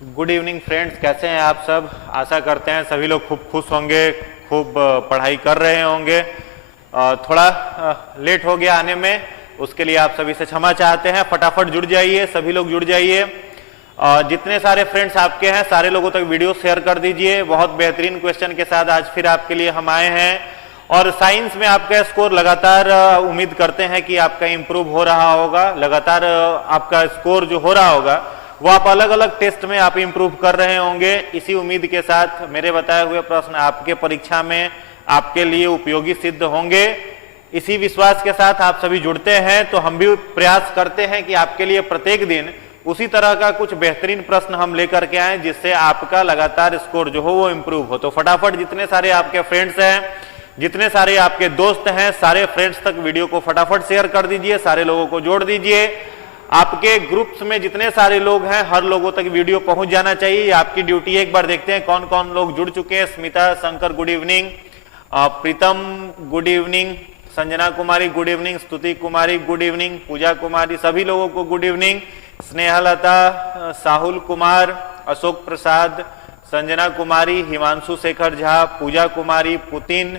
Good evening friends, कैसे हैं आप सब। आशा करते हैं सभी लोग खूब खुश होंगे, खूब पढ़ाई कर रहे होंगे। थोड़ा लेट हो गया आने में, उसके लिए आप सभी से क्षमा चाहते हैं। फटाफट जुड़ जाइए, सभी लोग जुड़ जाइए। जितने सारे फ्रेंड्स आपके हैं सारे लोगों तक वीडियो शेयर कर दीजिए। बहुत बेहतरीन क्वेश्चन के साथ आज फिर आपके लिए हम आए हैं। और साइंस में आपका स्कोर लगातार उम्मीद करते हैं कि आपका इंप्रूव हो रहा होगा। लगातार आपका स्कोर जो हो रहा होगा वो आप अलग अलग टेस्ट में आप इंप्रूव कर रहे होंगे। इसी उम्मीद के साथ मेरे बताए हुए प्रश्न आपके परीक्षा में आपके लिए उपयोगी सिद्ध होंगे। इसी विश्वास के साथ आप सभी जुड़ते हैं तो हम भी प्रयास करते हैं कि आपके लिए प्रत्येक दिन उसी तरह का कुछ बेहतरीन प्रश्न हम लेकर के आए जिससे आपका लगातार स्कोर जो हो वो इंप्रूव हो। तो फटाफट जितने सारे आपके फ्रेंड्स हैं, जितने सारे आपके दोस्त हैं, सारे फ्रेंड्स तक वीडियो को फटाफट शेयर कर दीजिए, सारे लोगों को जोड़ दीजिए। आपके ग्रुप्स में जितने सारे लोग हैं हर लोगों तक वीडियो पहुंच जाना चाहिए, आपकी ड्यूटी है। एक बार देखते हैं कौन कौन लोग जुड़ चुके हैं। स्मिता शंकर गुड इवनिंग, प्रीतम गुड इवनिंग, संजना कुमारी गुड इवनिंग, स्तुति कुमारी गुड इवनिंग, पूजा कुमारी, सभी लोगों को गुड इवनिंग। स्नेहलता, साहुल कुमार, अशोक प्रसाद, संजना कुमारी, हिमांशु शेखर झा, पूजा कुमारी, पुतिन,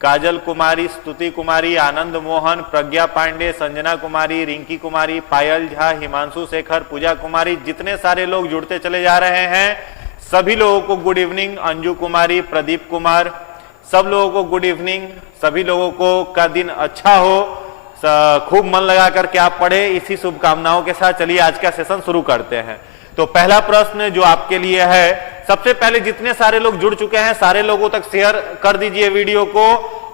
काजल कुमारी, स्तुति कुमारी, आनंद मोहन, प्रज्ञा पांडे, संजना कुमारी, रिंकी कुमारी, पायल झा, हिमांशु शेखर, पूजा कुमारी, जितने सारे लोग जुड़ते चले जा रहे हैं सभी लोगों को गुड इवनिंग। अंजू कुमारी, प्रदीप कुमार, सब लोगों को गुड इवनिंग। सभी लोगों को का दिन अच्छा हो, खूब मन लगा करके आप पढ़े, इसी शुभकामनाओं के साथ चलिए आज का सेशन शुरू करते हैं। तो पहला प्रश्न जो आपके लिए है, सबसे पहले जितने सारे लोग जुड़ चुके हैं सारे लोगों तक शेयर कर दीजिए वीडियो को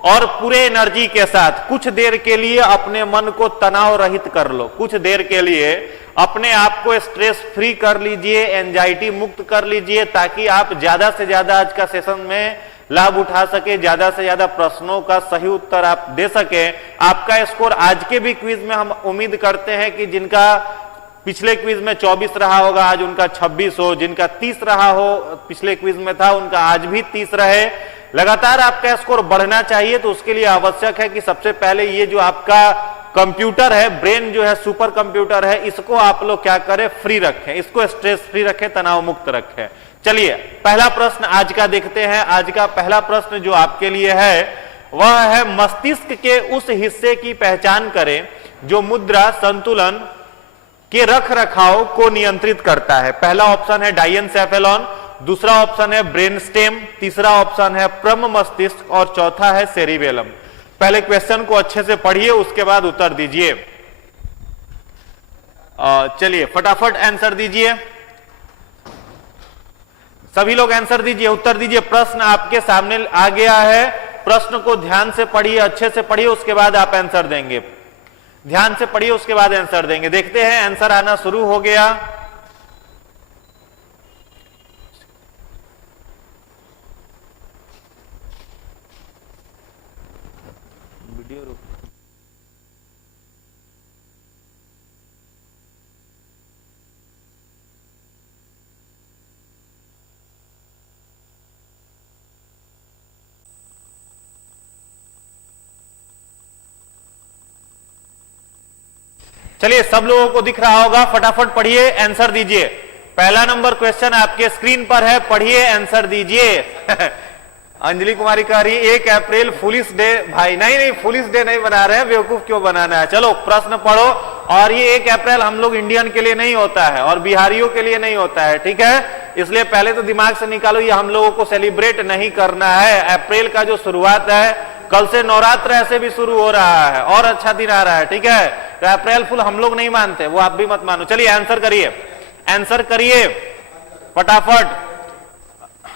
और पूरे एनर्जी के साथ कुछ देर के लिए अपने मन को तनाव रहित कर लो। कुछ देर के लिए अपने आप को स्ट्रेस फ्री कर लीजिए, एंजाइटी मुक्त कर लीजिए, ताकि आप ज्यादा से ज्यादा आज का सेशन में लाभ उठा सके, ज्यादा से ज्यादा प्रश्नों का सही उत्तर आप दे सके। आपका स्कोर आज के भी क्विज में हम उम्मीद करते हैं कि जिनका पिछले क्विज में 24 रहा होगा आज उनका 26 हो, जिनका 30 रहा हो पिछले क्विज में था उनका आज भी 30 रहे। लगातार आपका स्कोर बढ़ना चाहिए, तो उसके लिए आवश्यक है कि सबसे पहले ये जो आपका कंप्यूटर है, ब्रेन जो है सुपर कंप्यूटर है, इसको आप लोग क्या करें, फ्री रखें, इसको स्ट्रेस फ्री रखें, तनाव मुक्त रखें। चलिए पहला प्रश्न आज का देखते हैं। आज का पहला प्रश्न जो आपके लिए है वह है, मस्तिष्क के उस हिस्से की पहचान करें जो मुद्रा, संतुलन के रख रखाव को नियंत्रित करता है। पहला ऑप्शन है डाइएनसेफेलॉन, दूसरा ऑप्शन है ब्रेन स्टेम, तीसरा ऑप्शन है प्रम मस्तिष्क और चौथा है सेरिबेलम। पहले क्वेश्चन को अच्छे से पढ़िए, उसके बाद उत्तर दीजिए। चलिए फटाफट आंसर दीजिए, सभी लोग आंसर दीजिए, उत्तर दीजिए। प्रश्न आपके सामने आ गया है, प्रश्न को ध्यान से पढ़िए, अच्छे से पढ़िए, उसके बाद आप आंसर देंगे। ध्यान से पढ़िए उसके बाद आंसर देंगे। देखते हैं आंसर आना शुरू हो गया। वीडियो रुक, चलिए सब लोगों को दिख रहा होगा, फटाफट पढ़िए, आंसर दीजिए। पहला नंबर क्वेश्चन आपके स्क्रीन पर है, पढ़िए, आंसर दीजिए। अंजलि कुमारी कह रही 1 अप्रैल फुलिस डे। भाई नहीं, फुलिस डे नहीं बना रहे हैं, बेवकूफ क्यों बनाना है। चलो प्रश्न पढ़ो। और ये 1 अप्रैल हम लोग इंडियन के लिए नहीं होता है और बिहारियों के लिए नहीं होता है, ठीक है। इसलिए पहले तो दिमाग से निकालो, ये हम लोगों को सेलिब्रेट नहीं करना है। अप्रैल का जो शुरुआत है, कल से नवरात्र ऐसे भी शुरू हो रहा है और अच्छा दिन आ रहा है, ठीक है। तो अप्रैल फुल हम लोग नहीं मानते, वो आप भी मत मानो। चलिए आंसर करिए, आंसर करिए फटाफट।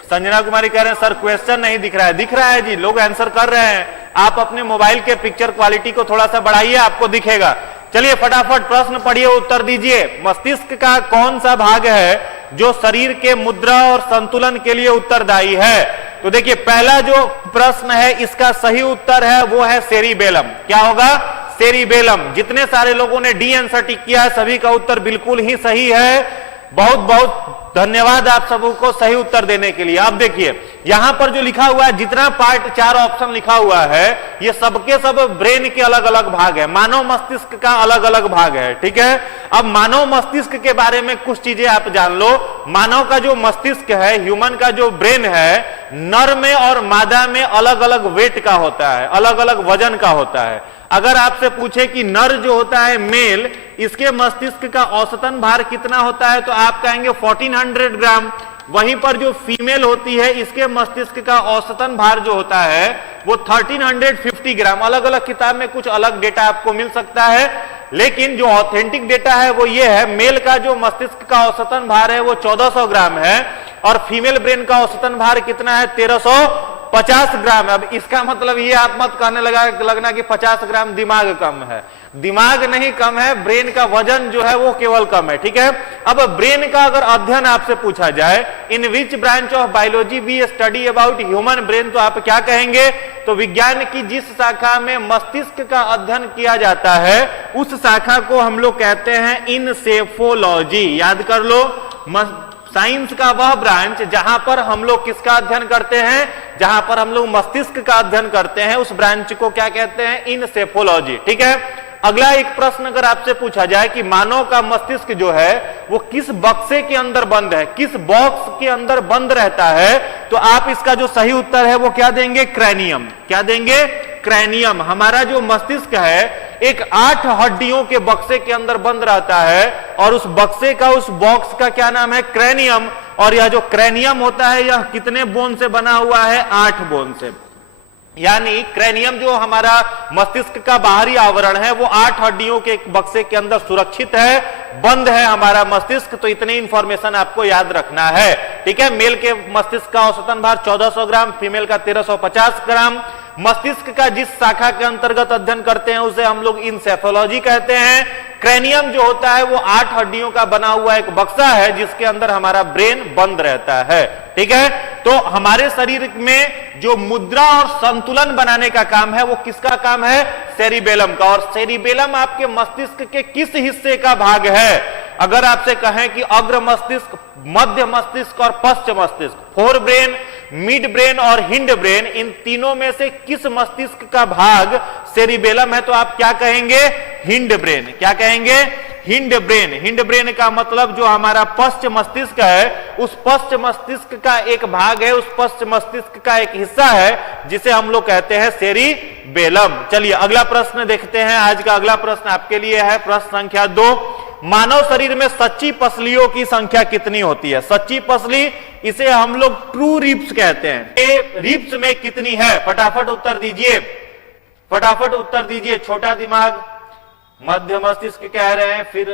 संजना कुमारी कह रहे हैं सर क्वेश्चन नहीं दिख रहा है। दिख रहा है जी, लोग आंसर कर रहे हैं। आप अपने मोबाइल के पिक्चर क्वालिटी को थोड़ा सा बढ़ाइए, आपको दिखेगा। चलिए फटाफट प्रश्न पढ़िए, उत्तर दीजिए। मस्तिष्क का कौन सा भाग है जो शरीर के मुद्रा और संतुलन के लिए उत्तरदायी है? तो देखिए पहला जो प्रश्न है इसका सही उत्तर है वो है सेरिबेलम। क्या होगा? सेरिबेलम। जितने सारे लोगों ने डी आंसर टिक किया है सभी का उत्तर बिल्कुल ही सही है। बहुत बहुत धन्यवाद आप सबको सही उत्तर देने के लिए। अब देखिए यहां पर जो लिखा हुआ है, जितना पार्ट 4 ऑप्शन लिखा हुआ है, ये सबके सब ब्रेन के अलग अलग भाग है, मानव मस्तिष्क का अलग अलग भाग है। ठीक है, अब मानव मस्तिष्क के बारे में कुछ चीजें आप जान लो। मानव का जो मस्तिष्क है, ह्यूमन का जो ब्रेन है, नर में और मादा में अलग अलग वेट का होता है, अलग अलग वजन का होता है। अगर आपसे पूछे कि नर जो होता है मेल, इसके मस्तिष्क का औसतन भार कितना होता है, तो आप कहेंगे 1400 ग्राम। वहीं पर जो फीमेल होती है, इसके मस्तिष्क का औसतन भार जो होता है वो 1350 ग्राम। अलग अलग किताब में कुछ अलग डेटा आपको मिल सकता है, लेकिन जो ऑथेंटिक डेटा है वो ये है, मेल का जो मस्तिष्क का औसतन भार है वो 1400 ग्राम है और फीमेल ब्रेन का औसतन भार कितना है, 1350 ग्राम है। अब इसका मतलब ये आप मत कहने लगना कि 50 ग्राम दिमाग कम है। दिमाग नहीं कम है, ब्रेन का वजन जो है वो केवल कम है। ठीक है, अब ब्रेन का अगर अध्ययन आपसे पूछा जाए, in which branch of biology we study about human brain, तो आप क्या कहेंगे, तो विज्ञान की जिस शाखा में मस्तिष्क का अध्ययन किया जाता है उस शाखा को हम लोग कहते हैं इनसेफोलॉजी। याद कर लो, साइंस का वह ब्रांच जहां पर हम लोग किसका अध्ययन करते हैं, जहां पर हम लोग मस्तिष्क का अध्ययन करते हैं, उस ब्रांच को क्या कहते हैं, इनसेफोलॉजी। ठीक है, अगला एक प्रश्न अगर आपसे पूछा जाए कि मानव का मस्तिष्क जो है वो किस बक्से के अंदर बंद है, किस बॉक्स के अंदर बंद रहता है, तो आप इसका जो सही उत्तर है वो क्या देंगे, क्रैनियम। क्या देंगे, क्रैनियम। हमारा जो मस्तिष्क है एक 8 हड्डियों के बक्से के अंदर बंद रहता है और उस बक्से का, उस बॉक्स का क्या नाम है, क्रैनियम। और यह जो क्रैनियम होता है यह कितने बोन से बना हुआ है, 8 बोन से। यानी क्रैनियम जो हमारा मस्तिष्क का बाहरी आवरण है वो 8 हड्डियों के बक्से के अंदर सुरक्षित है, बंद है हमारा मस्तिष्क। तो इतनी इंफॉर्मेशन आपको याद रखना है। ठीक है, मेल के मस्तिष्क का औसतन भार 1400 ग्राम, फीमेल का 1350 ग्राम। मस्तिष्क का जिस शाखा के अंतर्गत अध्ययन करते हैं उसे हम लोग इंसेफोलॉजी कहते हैं। क्रैनियम जो होता है वो 8 हड्डियों का बना हुआ एक बक्सा है जिसके अंदर हमारा ब्रेन बंद रहता है। ठीक है, तो हमारे शरीर में जो मुद्रा और संतुलन बनाने का काम है वो किसका काम है, सेरिबेलम का। और सेरिबेलम आपके मस्तिष्क के किस हिस्से का भाग है? अगर आपसे कहें कि अग्र मस्तिष्क, मध्य मस्तिष्क और पश्च मस्तिष्क, फोर ब्रेन, मिड ब्रेन और हिंड ब्रेन, इन तीनों में से किस मस्तिष्क का भाग सेरिबेलम है, तो आप क्या कहेंगे, हिंड ब्रेन। क्या कहेंगे, हिंड ब्रेन। हिंड ब्रेन का मतलब जो हमारा पश्च मस्तिष्क है उस पश्च मस्तिष्क का एक भाग है, उस पश्च मस्तिष्क का एक हिस्सा है जिसे हम लोग कहते हैं सेरिबेलम। चलिए अगला प्रश्न देखते हैं। आज का अगला प्रश्न आपके लिए है प्रश्न संख्या 2। मानव शरीर में सच्ची पसलियों की संख्या कितनी होती है? सच्ची पसली, इसे हम लोग ट्रू रिब्स कहते हैं। ये रिब्स में कितनी है? फटाफट उत्तर दीजिए, फटाफट उत्तर दीजिए। छोटा दिमाग, मध्य मस्तिष्क कह रहे हैं, फिर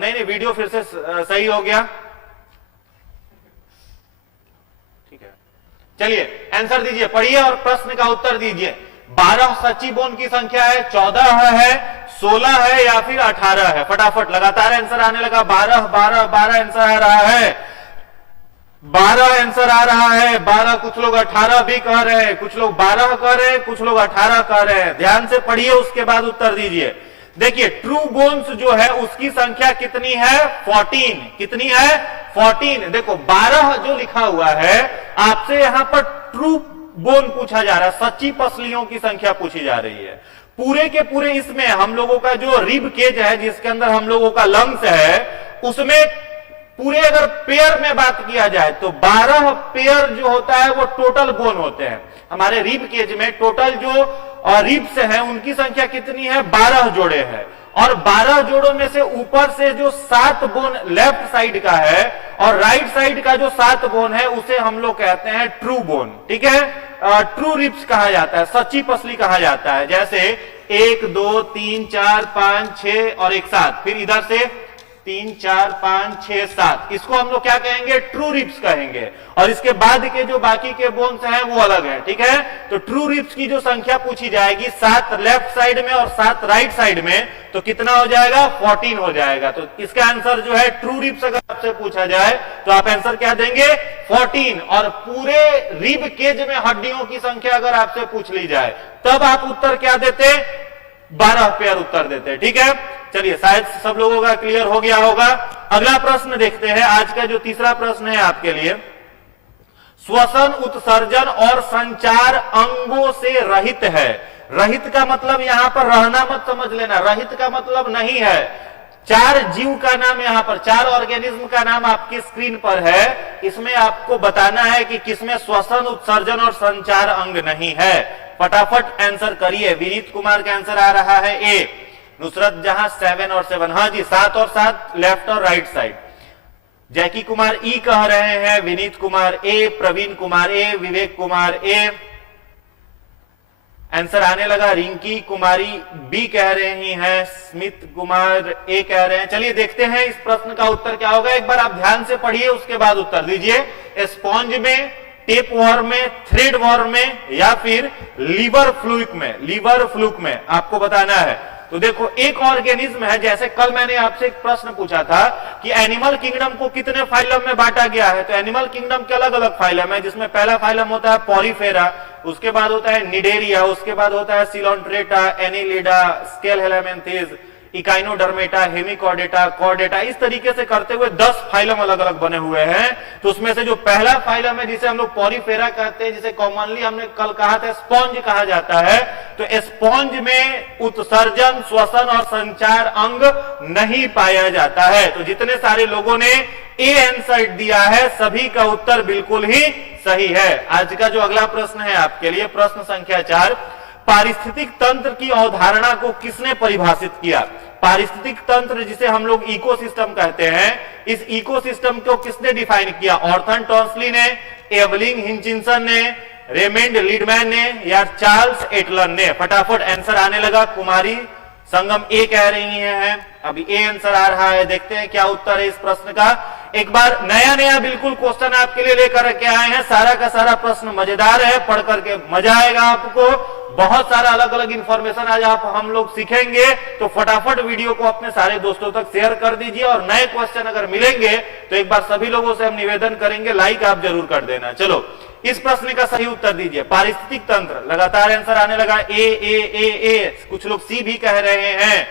नहीं, वीडियो फिर से सही हो गया। ठीक है, चलिए आंसर दीजिए, पढ़िए और प्रश्न का उत्तर दीजिए। 12 सच्ची बोन की संख्या है, 14 है, 16 है या फिर 18 है? फटाफट लगातार आंसर आने लगा। 12 12 12 आंसर आ रहा है, 12 आंसर आ रहा है। 12, कुछ लोग 18 भी कह रहे हैं, कुछ लोग 12 कह रहे हैं, कुछ लोग 18 कह रहे हैं। ध्यान से पढ़िए, उसके बाद उत्तर दीजिए। देखिए ट्रू बोन्स जो है उसकी संख्या कितनी है? 14। कितनी है? 14। देखो 12 जो लिखा हुआ है, आपसे यहां पर ट्रू बोन पूछा जा रहा है, सच्ची पसलियों की संख्या पूछी जा रही है। पूरे के पूरे इसमें हम लोगों का जो रिब केज है, जिसके अंदर हम लोगों का लंग्स है, उसमें पूरे अगर पेयर में बात किया जाए तो 12 पेयर जो होता है वो टोटल बोन होते हैं। हमारे रिब केज में टोटल जो रिब्स हैं उनकी संख्या कितनी है? 12 जोड़े हैं। और 12 जोड़ों में से ऊपर से जो 7 बोन लेफ्ट साइड का है और राइट साइड का जो 7 बोन है उसे हम लोग कहते हैं ट्रू बोन। ठीक है, ट्रू रिब्स कहा जाता है, सच्ची पसली कहा जाता है। जैसे 1 2 3 4 5 6 और एक 7, फिर इधर से 3 4 5 6 7, इसको हम लोग क्या कहेंगे? ट्रू रिब्स कहेंगे। और इसके बाद के जो बाकी के बोन्स हैं वो अलग है। ठीक है, तो ट्रू रिब्स की जो संख्या पूछी जाएगी 7 लेफ्ट साइड में और 7 राइट साइड में, तो कितना हो जाएगा? 14 हो जाएगा। तो इसका आंसर जो है ट्रू रिब्स अगर आपसे पूछा जाए तो आप आंसर क्या देंगे? 14। और पूरे रिब केज में हड्डियों की संख्या अगर आपसे पूछ ली जाए तब आप उत्तर क्या देते? 12 पेयर उत्तर देते। ठीक है, चलिए शायद सब लोगों का क्लियर हो गया होगा। अगला प्रश्न देखते हैं। आज का जो तीसरा प्रश्न है आपके लिए, श्वसन उत्सर्जन और संचार अंगों से रहित है। रहित का मतलब यहां पर रहना मत समझ लेना, रहित का मतलब नहीं है। 4 जीव का नाम यहां पर, 4 ऑर्गेनिज्म का नाम आपकी स्क्रीन पर है। इसमें आपको बताना है कि किसमें श्वसन उत्सर्जन और संचार अंग नहीं है। फटाफट आंसर करिए। विनीत कुमार का आंसर आ रहा है ए। नुसरत जहां 7 और 7, हाँ जी 7 और 7 लेफ्ट और राइट साइड। जैकी कुमार ई कह रहे हैं, विनीत कुमार ए, प्रवीण कुमार ए, विवेक कुमार ए। आंसर आने लगा। रिंकी कुमारी बी कह रही हैं, स्मित कुमार ए कह रहे हैं। चलिए देखते हैं इस प्रश्न का उत्तर क्या होगा। एक बार आप ध्यान से पढ़िए, उसके बाद उत्तर दीजिए। स्पॉन्ज में, टेप वॉर्म में, थ्रेड वॉर्म में या फिर लीवर फ्लूक में, लीवर फ्लूक में आपको बताना है। तो देखो एक ऑर्गेनिज्म है, जैसे कल मैंने आपसे एक प्रश्न पूछा था कि एनिमल किंगडम को कितने फाइलम में बांटा गया है। तो एनिमल किंगडम के अलग अलग फाइलम है, जिसमें पहला फाइलम होता है पॉरीफेरा, उसके बाद होता है निडेरिया, उसके बाद होता है सिलोन्ट्रेटा, एनिलिडा, स्केल हेलामेंथिस, इकाइनोडर्मेटा, हेमिकॉर्डेटा, कॉर्डेटा। इस तरीके से करते हुए 10 फाइलम अलग अलग बने हुए हैं। तो उसमें से जो पहला फाइलम है, जिसे हम लोग पॉरीफेरा कहते हैं, जिसे कॉमनली हमने कल कहा था स्पॉन्ज कहा जाता है, तो स्पॉन्ज में उत्सर्जन, श्वसन और संचार अंग नहीं पाया जाता है। तो जितने सारे लोगों ने ए आंसर दिया है, सभी का उत्तर बिल्कुल ही सही है। आज का जो अगला प्रश्न है आपके लिए, प्रश्न संख्या 4, पारिस्थितिक तंत्र की अवधारणा को किसने परिभाषित किया। पारिस्थितिक तंत्र जिसे हम लोग इकोसिस्टम कहते हैं, इस इकोसिस्टम को किसने डिफाइन किया। ऑर्थन टॉन्सली ने, एवलिंग हिचिंसन ने, रेमंड लीडमैन ने या चार्ल्स एटलन ने। फटाफट आंसर आने लगा। कुमारी संगम ए कह रही हैं, अभी ए आंसर आ रहा है। देखते हैं क्या उत्तर है इस प्रश्न का। एक बार नया बिल्कुल क्वेश्चन आपके लिए लेकर के आए हैं। सारा का सारा प्रश्न मजेदार है, पढ़ करके मजा आएगा आपको। बहुत सारा अलग अलग इंफॉर्मेशन आज हम लोग सीखेंगे। तो फटाफट वीडियो को अपने सारे दोस्तों तक शेयर कर दीजिए, और नए क्वेश्चन अगर मिलेंगे तो एक बार सभी लोगों से हम निवेदन करेंगे, लाइक आप जरूर कर देना। चलो इस प्रश्न का सही उत्तर दीजिए। पारिस्थितिक तंत्र, लगातार आंसर आने लगा। ए ए ए ए, कुछ लोग सी भी कह रहे हैं,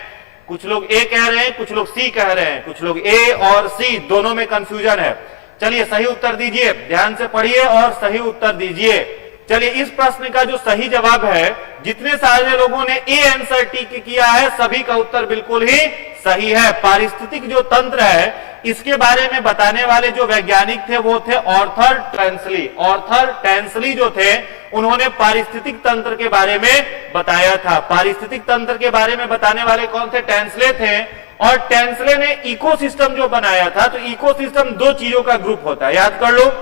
कुछ लोग ए कह रहे हैं, कुछ लोग सी कह रहे हैं, कुछ लोग ए और सी दोनों में कंफ्यूजन है। चलिए सही उत्तर दीजिए, ध्यान से पढ़िए और सही उत्तर दीजिए। चलिए इस प्रश्न का जो सही जवाब है, जितने सारे लोगों ने ए आंसर टिक किया है, सभी का उत्तर बिल्कुल ही सही है। पारिस्थितिक जो तंत्र है, इसके बारे में बताने वाले जो वैज्ञानिक थे वो थे ऑर्थर टैंसली। ऑर्थर टैंसली जो थे, उन्होंने पारिस्थितिक तंत्र के बारे में बताया था। पारिस्थितिक तंत्र के बारे में बताने वाले कौन थे? टैंसले थे। और टैंसले ने इकोसिस्टम जो बनाया था, तो इकोसिस्टम 2 चीजों का ग्रुप होता है, याद कर लो।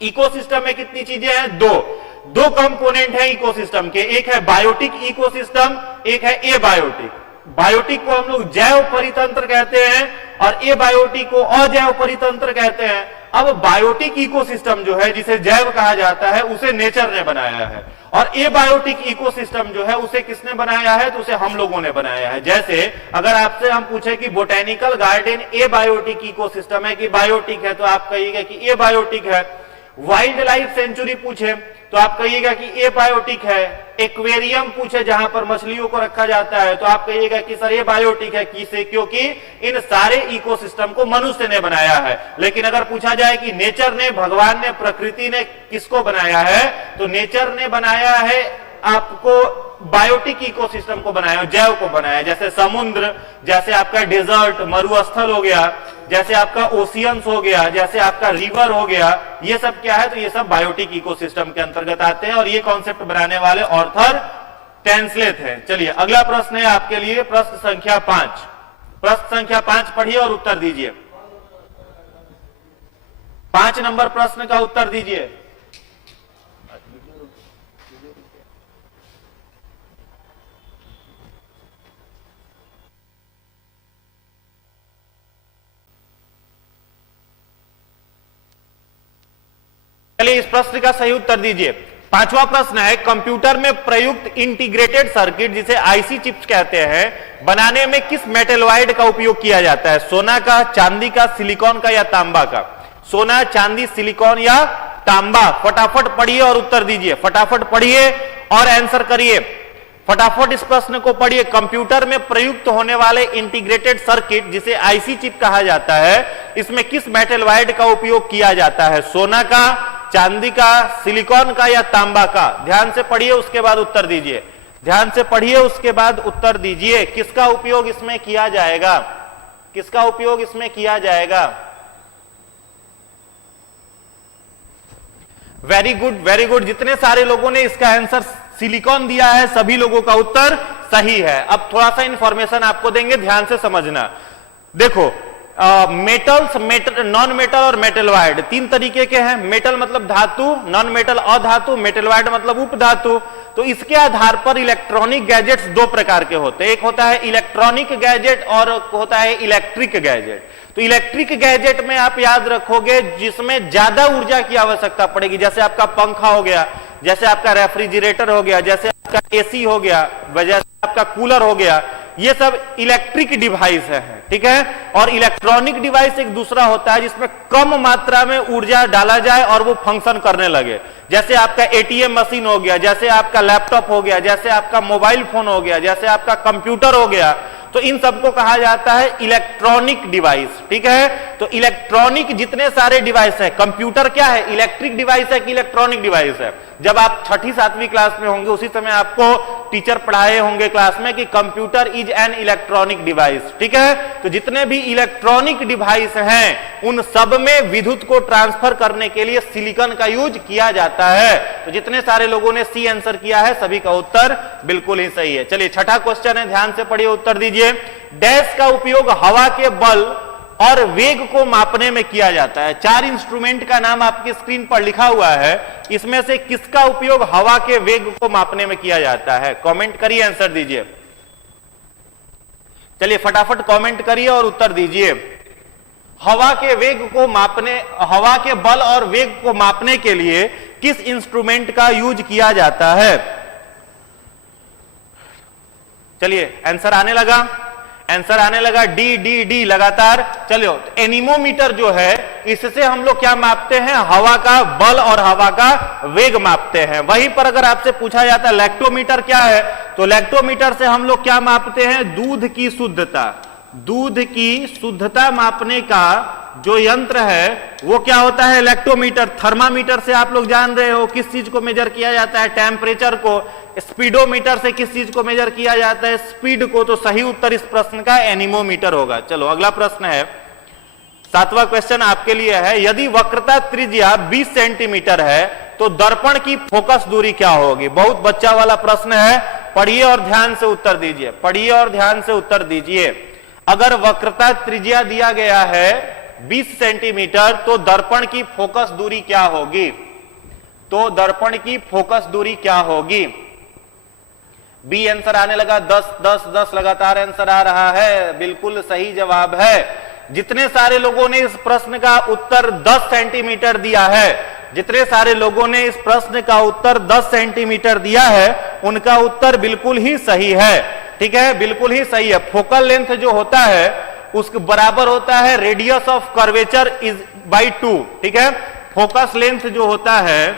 इकोसिस्टम में कितनी चीजें हैं? दो कंपोनेंट है इकोसिस्टम के। एक है बायोटिक इकोसिस्टम, एक है एबायोटिक। बायोटिक को हम लोग जैव परितंत्र कहते हैं और एबायोटिक को अजैव परितंत्र कहते हैं। अब बायोटिक इकोसिस्टम जो है, जिसे जैव कहा जाता है, उसे नेचर ने बनाया है, और एबायोटिक इकोसिस्टम जो है उसे किसने बनाया है? तो उसे हम लोगों ने बनाया है। जैसे अगर आपसे हम पूछे कि बोटेनिकल गार्डन एबायोटिक इकोसिस्टम है कि बायोटिक है, तो आप कहिएगा कि एबायोटिक है। वाइल्ड लाइफ सेंचुरी पूछे तो आप कहिएगा कि एबायोटिक है। एक्वेरियम पूछे जहां पर मछलियों को रखा जाता है, तो आप कहिएगा कि सर ये बायोटिक है। किसे? क्योंकि इन सारे इकोसिस्टम को मनुष्य ने बनाया है। लेकिन अगर पूछा जाए कि नेचर ने, भगवान ने, प्रकृति ने किसको बनाया है, तो नेचर ने बनाया है आपको बायोटिक इकोसिस्टम को बनाया, जैव को बनाया। जैसे समुद्र, जैसे आपका डेजर्ट मरुस्थल हो गया, जैसे आपका ओशियंस हो गया, जैसे आपका रिवर हो गया, ये सब क्या है? तो ये सब बायोटिक इकोसिस्टम के अंतर्गत आते हैं। और ये कॉन्सेप्ट बनाने वाले ऑर्थर टैंसले थे। चलिए अगला प्रश्न है आपके लिए, प्रश्न संख्या 5। प्रश्न संख्या 5 पढ़िए और उत्तर दीजिए। 5 नंबर प्रश्न का उत्तर दीजिए। चलिए इस प्रश्न का सही उत्तर दीजिए। 5वां प्रश्न है, कंप्यूटर में प्रयुक्त इंटीग्रेटेड सर्किट, जिसे आईसी चिप्स कहते हैं, बनाने में किस मेटलॉइड का उपयोग किया जाता है? सोना का, चांदी का, सिलिकॉन का या तांबा का? सोना, चांदी, सिलिकॉन या तांबा? फटाफट पढ़िए और उत्तर दीजिए। फटाफट पढ़िए और आंसर करिए। फटाफट इस प्रश्न को पढ़िए। कंप्यूटर में प्रयुक्त होने वाले इंटीग्रेटेड सर्किट जिसे आईसी चिप कहा जाता है, इसमें किस मेटल वाइड का उपयोग किया जाता है? सोना का, चांदी का, सिलिकॉन का या तांबा का? ध्यान से पढ़िए, उसके बाद उत्तर दीजिए। ध्यान से पढ़िए, उसके बाद उत्तर दीजिए। किसका उपयोग इसमें किया जाएगा? किसका उपयोग इसमें किया जाएगा? Very good, very good. जितने सारे लोगों ने इसका आंसर सिलिकॉन दिया है, सभी लोगों का उत्तर सही है। अब थोड़ा सा इंफॉर्मेशन आपको देंगे, ध्यान से समझना। देखो, मेटल्स, नॉन मेटल और मेटल वाइड तीन तरीके के हैं। मेटल मतलब धातु, नॉन मेटल अधातु, मेटल वाइड मतलब उपधातु। तो इसके आधार पर इलेक्ट्रॉनिक गैजेट्स दो प्रकार के होते हैं। एक होता है इलेक्ट्रॉनिक गैजेट और होता है इलेक्ट्रिक गैजेट। तो इलेक्ट्रिक गैजेट में आप याद रखोगे जिसमें ज्यादा ऊर्जा की आवश्यकता पड़ेगी, जैसे आपका पंखा हो गया, जैसे आपका रेफ्रिजरेटर हो गया, जैसे आपका एसी हो गया, जैसे आपका कूलर हो गया, ये सब इलेक्ट्रिक डिवाइस है, ठीक है। और इलेक्ट्रॉनिक डिवाइस एक दूसरा होता है जिसमें कम मात्रा में ऊर्जा डाला जाए और वो फंक्शन करने लगे, जैसे आपका एटीएम मशीन हो गया, जैसे आपका लैपटॉप हो गया, जैसे आपका मोबाइल फोन हो गया, जैसे आपका कंप्यूटर हो गया। तो इन सबको कहा जाता है इलेक्ट्रॉनिक डिवाइस, ठीक है। तो इलेक्ट्रॉनिक जितने सारे डिवाइस है, कंप्यूटर क्या है, इलेक्ट्रिक डिवाइस है कि इलेक्ट्रॉनिक डिवाइस है? जब आप 6ठी 7वीं क्लास में होंगे उसी समय आपको टीचर पढ़ाए होंगे क्लास में कि computer is an electronic device, ठीक है। तो जितने भी इलेक्ट्रॉनिक डिवाइस हैं उन सब में विद्युत को ट्रांसफर करने के लिए सिलिकॉन का यूज किया जाता है। तो जितने सारे लोगों ने सी आंसर किया है सभी का उत्तर बिल्कुल ही सही है। चलिए, छठा क्वेश्चन है, ध्यान से पढ़िए, उत्तर दीजिए। डैश का उपयोग हवा के बल और वेग को मापने में किया जाता है। 4 इंस्ट्रूमेंट का नाम आपकी स्क्रीन पर लिखा हुआ है, इसमें से किसका उपयोग हवा के वेग को मापने में किया जाता है? कमेंट करिए, आंसर दीजिए। चलिए फटाफट कमेंट करिए और उत्तर दीजिए। हवा के वेग को मापने, हवा के बल और वेग को मापने के लिए किस इंस्ट्रूमेंट का यूज किया जाता है? चलिए आंसर आने लगा, आंसर आने लगा, डी डी डी लगातार। चलो, एनीमोमीटर जो है इससे हम लोग क्या मापते हैं? हवा का बल और हवा का वेग मापते हैं। वहीं पर अगर आपसे पूछा जाता है लैक्टोमीटर क्या है, तो लैक्टोमीटर से हम लोग क्या मापते हैं? दूध की शुद्धता। दूध की शुद्धता मापने का जो यंत्र है वो क्या होता है? लैक्टोमीटर। थर्मामीटर से आप लोग जान रहे हो किस चीज को मेजर किया जाता है? टेम्परेचर को। स्पीडोमीटर से किस चीज को मेजर किया जाता है? स्पीड को। तो सही उत्तर इस प्रश्न का एनीमोमीटर होगा। चलो अगला प्रश्न है, 7वां क्वेश्चन आपके लिए है। यदि वक्रता त्रिज्या 20 सेंटीमीटर है तो दर्पण की फोकस दूरी क्या होगी? बहुत बच्चा वाला प्रश्न है, पढ़िए और ध्यान से उत्तर दीजिए। पढ़िए और ध्यान से उत्तर दीजिए। अगर वक्रता त्रिज्या दिया गया है 20 सेंटीमीटर तो दर्पण की फोकस दूरी क्या होगी? तो दर्पण की फोकस दूरी क्या होगी? बी आंसर आने लगा, 10 10 10 लगातार आंसर आ रहा है, बिल्कुल सही जवाब है। जितने सारे लोगों ने इस प्रश्न का उत्तर 10 सेंटीमीटर दिया है, जितने सारे लोगों ने इस प्रश्न का उत्तर 10 सेंटीमीटर दिया है उनका उत्तर बिल्कुल ही सही है, ठीक है, बिल्कुल ही सही है। फोकल लेंथ जो होता है उसके बराबर होता है radius of curvature is by 2, ठीक है। फोकस लेंथ जो होता है,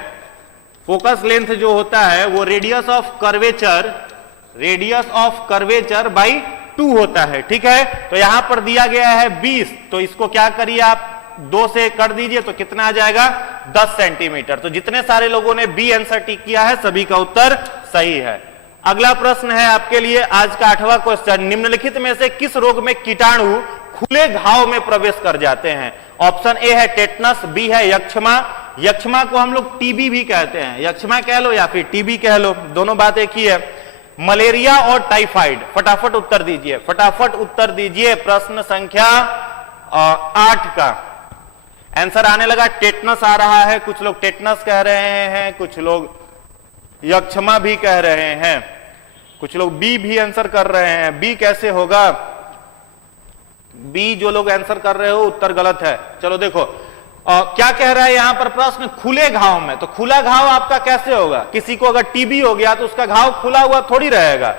फोकस लेंथ जो होता है वो रेडियस ऑफ कर्वेचर बाई 2 होता है, ठीक है। तो यहां पर दिया गया है 20, तो इसको क्या करिए आप 2 से कर दीजिए तो कितना आ जाएगा? 10 सेंटीमीटर। तो जितने सारे लोगों ने बी आंसर टिक किया है सभी का उत्तर सही है। अगला प्रश्न है आपके लिए आज का 8वां क्वेश्चन। निम्नलिखित में से किस रोग में कीटाणु खुले घाव में प्रवेश कर जाते हैं? ऑप्शन ए है टेटनस, बी है यक्षमा। यक्षमा को हम लोग टीबी भी कहते हैं, यक्षमा कह लो या फिर टीबी कह लो, दोनों बात एक ही है। मलेरिया और टाइफाइड। फटाफट उत्तर दीजिए, फटाफट उत्तर दीजिए। प्रश्न संख्या 8 का आंसर आने लगा। टेटनस आ रहा है, कुछ लोग टेटनस कह रहे हैं, कुछ लोग यक्षमा भी कह रहे हैं, कुछ लोग बी भी आंसर कर रहे हैं। बी कैसे होगा? बी जो लोग आंसर कर रहे हो उत्तर गलत है। चलो देखो क्या कह रहा है यहां पर प्रश्न, खुले घाव में। तो खुला घाव आपका कैसे होगा? किसी को अगर टीबी हो गया तो उसका घाव खुला हुआ थोड़ी रहेगा।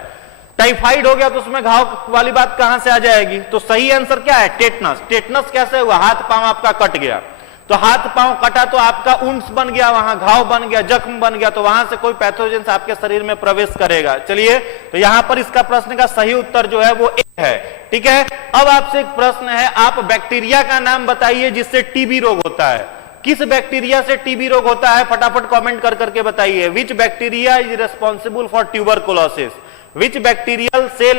टाइफाइड हो गया तो उसमें घाव वाली बात कहां से आ जाएगी? तो सही आंसर क्या है? टेटनस। टेटनस कैसे हुआ? हाथ पांव आपका कट गया। तो हाथ पांव कटा तो आपका ऊंट बन गया, वहां घाव बन गया, जख्म बन गया, तो वहां से कोई पैथोजेंस आपके शरीर में प्रवेश करेगा। चलिए, तो यहां पर इसका प्रश्न का सही उत्तर जो है वो ए है। ठीक है, अब आपसे एक प्रश्न है, आप बैक्टीरिया का नाम बताइए जिससे टीबी रोग होता है। किस बैक्टीरिया से टीबी रोग होता है? फटाफट कमेंट कर करके बताइए। Which bacteria is responsible for tuberculosis? Which bacterial cell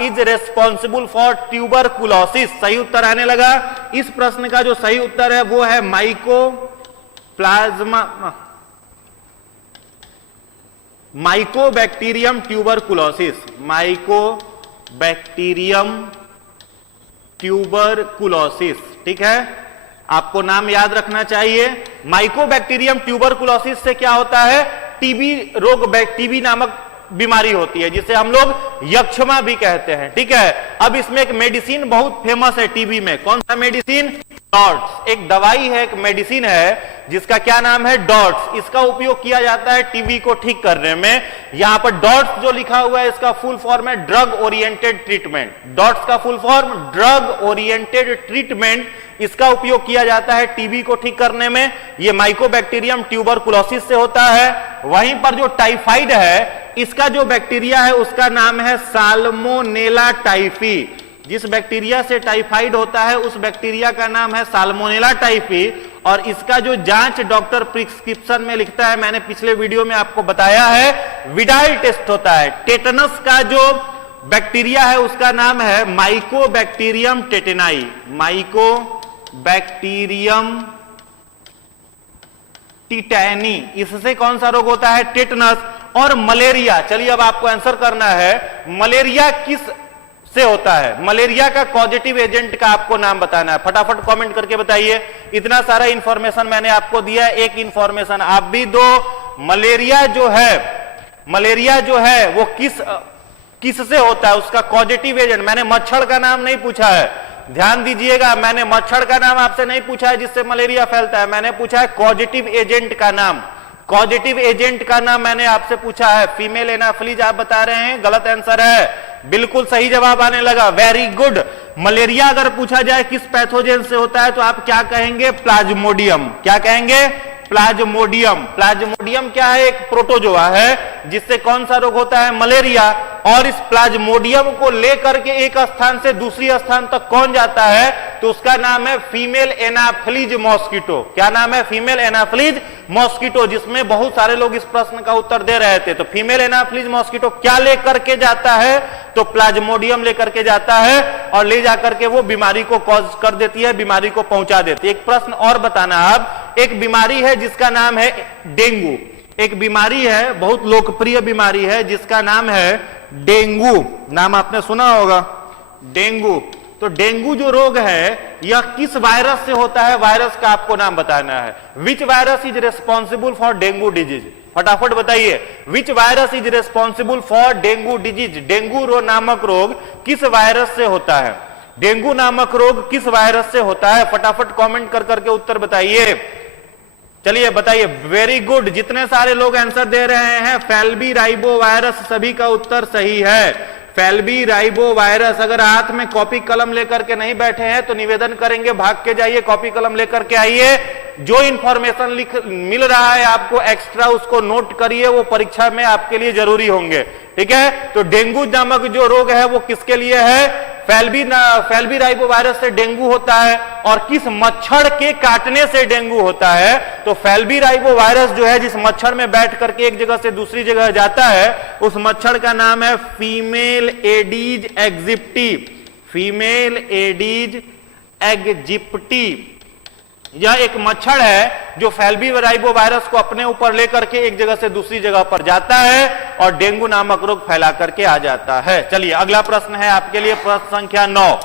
is responsible for tuberculosis? सही उत्तर आने लगा। इस प्रश्न का जो सही उत्तर है वो है माइकोबैक्टीरियम ट्यूबरकुलोसिस। Mycobacterium tuberculosis. ठीक है, आपको नाम याद रखना चाहिए। माइकोबैक्टीरियम ट्यूबरकुलोसिस से क्या होता है? टीबी रोग, टीबी नामक बीमारी होती है जिसे हम लोग यक्षमा भी कहते हैं। ठीक है, अब इसमें एक मेडिसिन बहुत फेमस है टीबी में। कौन सा मेडिसिन? डॉट्स। एक दवाई है, एक मेडिसिन है जिसका क्या नाम है? डॉट्स। इसका उपयोग किया जाता है टीबी को ठीक करने में। यहां पर डॉट्स जो लिखा हुआ है इसका फुल फॉर्म है ड्रग ओरिएंटेड ट्रीटमेंट। डॉट्स का full form drug oriented treatment. इसका उपयोग किया जाता है टीबी को ठीक करने में। यह माइकोबैक्टीरियम ट्यूबरकुलोसिस से होता है। वहीं पर जो टाइफाइड है, इसका जो बैक्टीरिया है उसका नाम है साल्मोनेला टाइफी। जिस बैक्टीरिया से टाइफाइड होता है उस बैक्टीरिया का नाम है साल्मोनेला टाइफी। और इसका जो जांच डॉक्टर प्रिस्क्रिप्शन में लिखता है, मैंने पिछले वीडियो में आपको बताया है, विडाइल टेस्ट होता है। टेटनस का जो बैक्टीरिया है उसका नाम है माइकोबैक्टीरियम टेटेनाई। माइकोबैक्टीरियम टिटैनी। इससे कौन सा रोग होता है? टेटनस। और मलेरिया, चलिए अब आपको आंसर करना है, मलेरिया किस से होता है? मलेरिया का कॉजेटिव एजेंट का आपको नाम बताना है। फटाफट कमेंट करके बताइए। इतना सारा इंफॉर्मेशन मैंने आपको दिया, एक इंफॉर्मेशन आप भी दो। मलेरिया जो है वो किस से होता है? उसका कॉजेटिव एजेंट। मैंने मच्छर का नाम नहीं पूछा है, ध्यान दीजिएगा। मैंने मच्छर का नाम आपसे नहीं पूछा है जिससे मलेरिया फैलता है, मैंने पूछा है कॉजेटिव एजेंट का नाम। कॉजेटिव एजेंट का नाम मैंने आपसे पूछा है। फीमेल एनाफिलीज आप बता रहे हैं, गलत आंसर है। बिल्कुल सही जवाब आने लगा, वेरी गुड। मलेरिया अगर पूछा जाए किस पैथोजेन से होता है तो आप क्या कहेंगे? प्लाज्मोडियम। क्या कहेंगे? प्लाज्मोडियम। प्लाज्मोडियम क्या है? एक प्रोटोजोआ है जिससे कौन सा रोग होता है? मलेरिया। और इस प्लाज्मोडियम को लेकर के एक स्थान से दूसरी स्थान तक कौन जाता है? तो उसका नाम है फीमेल एनाफिलीज मॉस्किटो। क्या नाम है? Female Anopheles mosquito. जिसमें बहुत सारे लोग इस प्रश्न का उत्तर दे रहे थे। तो फीमेल एनाफिलीज मॉस्किटो क्या लेकर के जाता है? तो प्लाज्मोडियम लेकर के जाता है और ले जाकर के वो बीमारी को कॉज कर देती है, बीमारी को पहुंचा देती है। एक प्रश्न और बताना आप, एक बीमारी है जिसका नाम है डेंगू। एक बीमारी है, बहुत लोकप्रिय बीमारी है जिसका नाम है डेंगू। नाम आपने सुना होगा, डेंगू। तो डेंगू जो रोग है यह किस वायरस से होता है? वायरस का आपको नाम बताना है। Which virus is responsible for dengue disease? फटाफट बताइए, which virus is responsible for dengue disease? Dengue नामक रोग किस वायरस से होता है? डेंगू नामक रोग किस वायरस से होता है? फटाफट कमेंट कर करके उत्तर बताइए। चलिए बताइए, वेरी गुड। जितने सारे लोग आंसर दे रहे हैं, फैल्बी राइबो वायरस, सभी का उत्तर सही है। फैल्बी राइबो वायरस। अगर हाथ में कॉपी कलम लेकर के नहीं बैठे हैं तो निवेदन करेंगे, भाग के जाइए, कॉपी कलम लेकर के आइए। जो इंफॉर्मेशन मिल रहा है आपको एक्स्ट्रा, उसको नोट करिए, वो परीक्षा में आपके लिए जरूरी होंगे। ठीक है, तो डेंगू नामक जो रोग है वो किसके लिए है? फैल्बी राइबो वायरस से डेंगू होता है। और किस मच्छर के काटने से डेंगू होता है? तो फैल्बी राइबो वायरस जो है जिस मच्छर में बैठ करके एक जगह से दूसरी जगह जाता है, उस मच्छर का नाम है female Aedes aegypti. Female Aedes aegypti. यह एक मच्छर है जो फैल्बी राइबो वायरस को अपने ऊपर लेकर के एक जगह से दूसरी जगह पर जाता है और डेंगू नामक रोग फैला करके आ जाता है। चलिए अगला प्रश्न है आपके लिए, प्रश्न संख्या 9।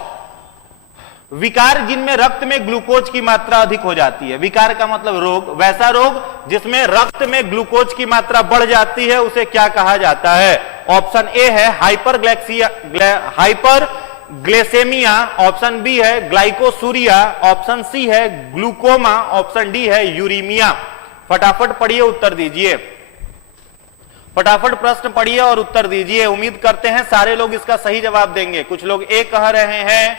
विकार जिनमें रक्त में ग्लूकोज की मात्रा अधिक हो जाती है। विकार का मतलब रोग, वैसा रोग जिसमें रक्त में ग्लूकोज की मात्रा बढ़ जाती है, उसे क्या कहा जाता है? ऑप्शन ए है हाइपर ग्लेसेमिया, ऑप्शन बी है ग्लाइकोसूरिया, ऑप्शन सी है ग्लूकोमा, ऑप्शन डी है यूरीमिया। फटाफट पढ़िए, उत्तर दीजिए। फटाफट प्रश्न पढ़िए और उत्तर दीजिए। उम्मीद करते हैं सारे लोग इसका सही जवाब देंगे। कुछ लोग ए कह रहे हैं,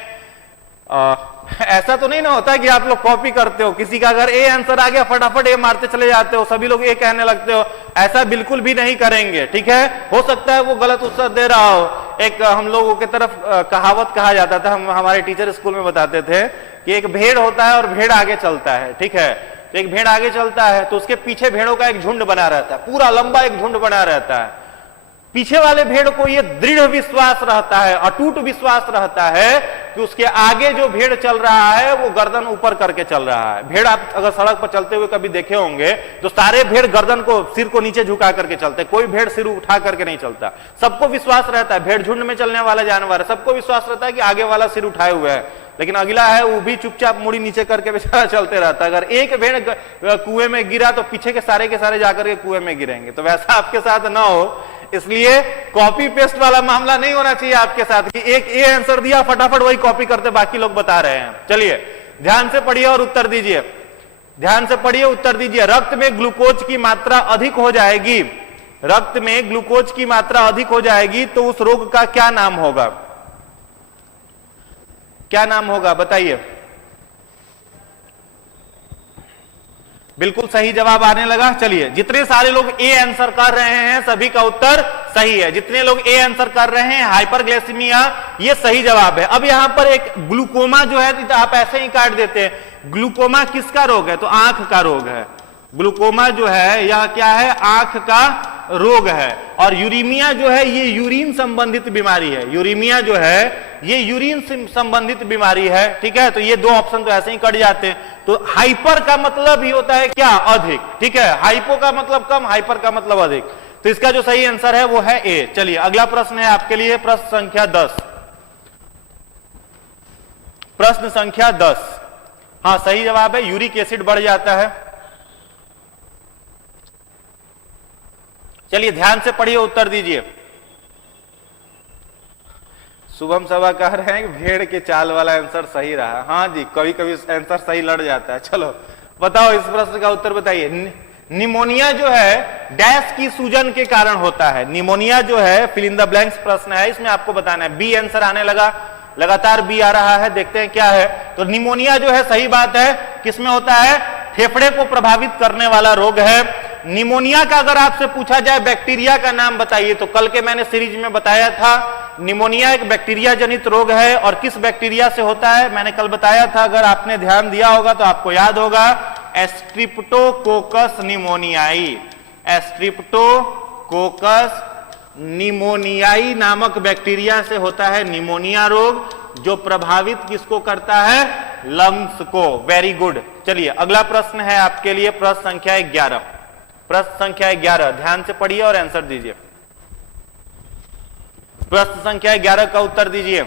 ऐसा तो नहीं ना होता कि आप लोग कॉपी करते हो, किसी का अगर ए आंसर आ गया फटाफट ए मारते चले जाते हो, सभी लोग ए कहने लगते हो, ऐसा बिल्कुल भी नहीं करेंगे, ठीक है। हो सकता है वो गलत उत्तर दे रहा हो। एक हम लोगों की तरफ कहावत कहा जाता था, हम हमारे टीचर स्कूल में बताते थे कि एक भेड़ होता है और भेड़ आगे चलता है, ठीक है। तो एक भेड़ आगे चलता है तो उसके पीछे भेड़ों का एक झुंड बना रहता है, पूरा लंबा एक झुंड बना रहता है। पीछे वाले भेड़ को यह दृढ़ विश्वास रहता है, अटूट विश्वास रहता है कि उसके आगे जो भेड़ चल रहा है वो गर्दन ऊपर करके चल रहा है। भेड़ आप अगर सड़क पर चलते हुए कभी देखे होंगे तो सारे भेड़ गर्दन को, सिर को नीचे झुका करके चलते, कोई भेड़ सिर उठा करके नहीं चलता। सबको विश्वास रहता है, भेड़ झुंड में चलने वाला जानवर है, सबको विश्वास रहता है कि आगे वाला सिर उठाए हुए है, लेकिन अगला है वो भी चुपचाप मुड़ी नीचे करके बेचारा चलते रहता है। अगर एक भेड़ कुएं में गिरा तो पीछे के सारे जाकर के कुएं में गिरेंगे। तो वैसा आपके साथ ना हो, इसलिए कॉपी पेस्ट वाला मामला नहीं होना चाहिए आपके साथ कि एक ए आंसर दिया फटाफट वही कॉपी करते बाकी लोग बता रहे हैं। चलिए ध्यान से पढ़िए और उत्तर दीजिए, ध्यान से पढ़िए उत्तर दीजिए। रक्त में ग्लूकोज की मात्रा अधिक हो जाएगी, रक्त में ग्लूकोज की मात्रा अधिक हो जाएगी तो उस रोग का क्या नाम होगा? क्या नाम होगा बताइए। बिल्कुल सही जवाब आने लगा। चलिए जितने सारे लोग ए आंसर कर रहे हैं सभी का उत्तर सही है। जितने लोग ए आंसर कर रहे हैं हाइपरग्लाइसीमिया, ये सही जवाब है। अब यहां पर एक ग्लूकोमा जो है तो आप ऐसे ही काट देते हैं। ग्लूकोमा किसका रोग है? तो आंख का रोग है। ग्लूकोमा जो है यह क्या है? आंख का रोग है। और यूरीमिया जो है ये यूरिन संबंधित बीमारी है। यूरीमिया जो है ये यूरिन संबंधित बीमारी है, ठीक है। तो ये दो ऑप्शन तो ऐसे ही कट जाते हैं। तो हाइपर का मतलब ही होता है क्या? अधिक, ठीक है। हाइपो का मतलब कम, हाइपर का मतलब अधिक। तो इसका जो सही आंसर है वो है ए। चलिए अगला प्रश्न है आपके लिए, प्रश्न संख्या 10। प्रश्न संख्या 10, हाँ सही जवाब है, यूरिक एसिड बढ़ जाता है। चलिए ध्यान से पढ़िए, उत्तर दीजिए। शुभम सभा कह रहे हैं कि भेड़ के चाल वाला आंसर सही रहा। हाँ जी, कभी कभी आंसर सही लड़ जाता है। चलो बताओ इस प्रश्न का उत्तर बताइए। निमोनिया जो है डैश की सूजन के कारण होता है। निमोनिया जो है फिल इन द ब्लैंक्स प्रश्न है, इसमें आपको बताना है। बी आंसर आने लगा, लगातार बी आ रहा है, देखते हैं क्या है। तो निमोनिया जो है सही बात है, किसमें होता है? फेफड़े को प्रभावित करने वाला रोग है। निमोनिया का अगर आपसे पूछा जाए बैक्टीरिया का नाम बताइए, तो कल के मैंने सीरीज में बताया था निमोनिया एक बैक्टीरिया जनित रोग है। और किस बैक्टीरिया से होता है मैंने कल बताया था, अगर आपने ध्यान दिया होगा तो आपको याद होगा, स्ट्रिप्टोकोकस निमोनियाई। स्ट्रिप्टोकोकस निमोनियाई नामक बैक्टीरिया से होता है निमोनिया रोग, जो प्रभावित किसको करता है? लंग्स को। Very good. चलिए अगला प्रश्न है आपके लिए, प्रश्न संख्या 11। प्रश्न संख्या 11, ध्यान से पढ़िए और आंसर दीजिए। प्रश्न संख्या 11 का उत्तर दीजिए।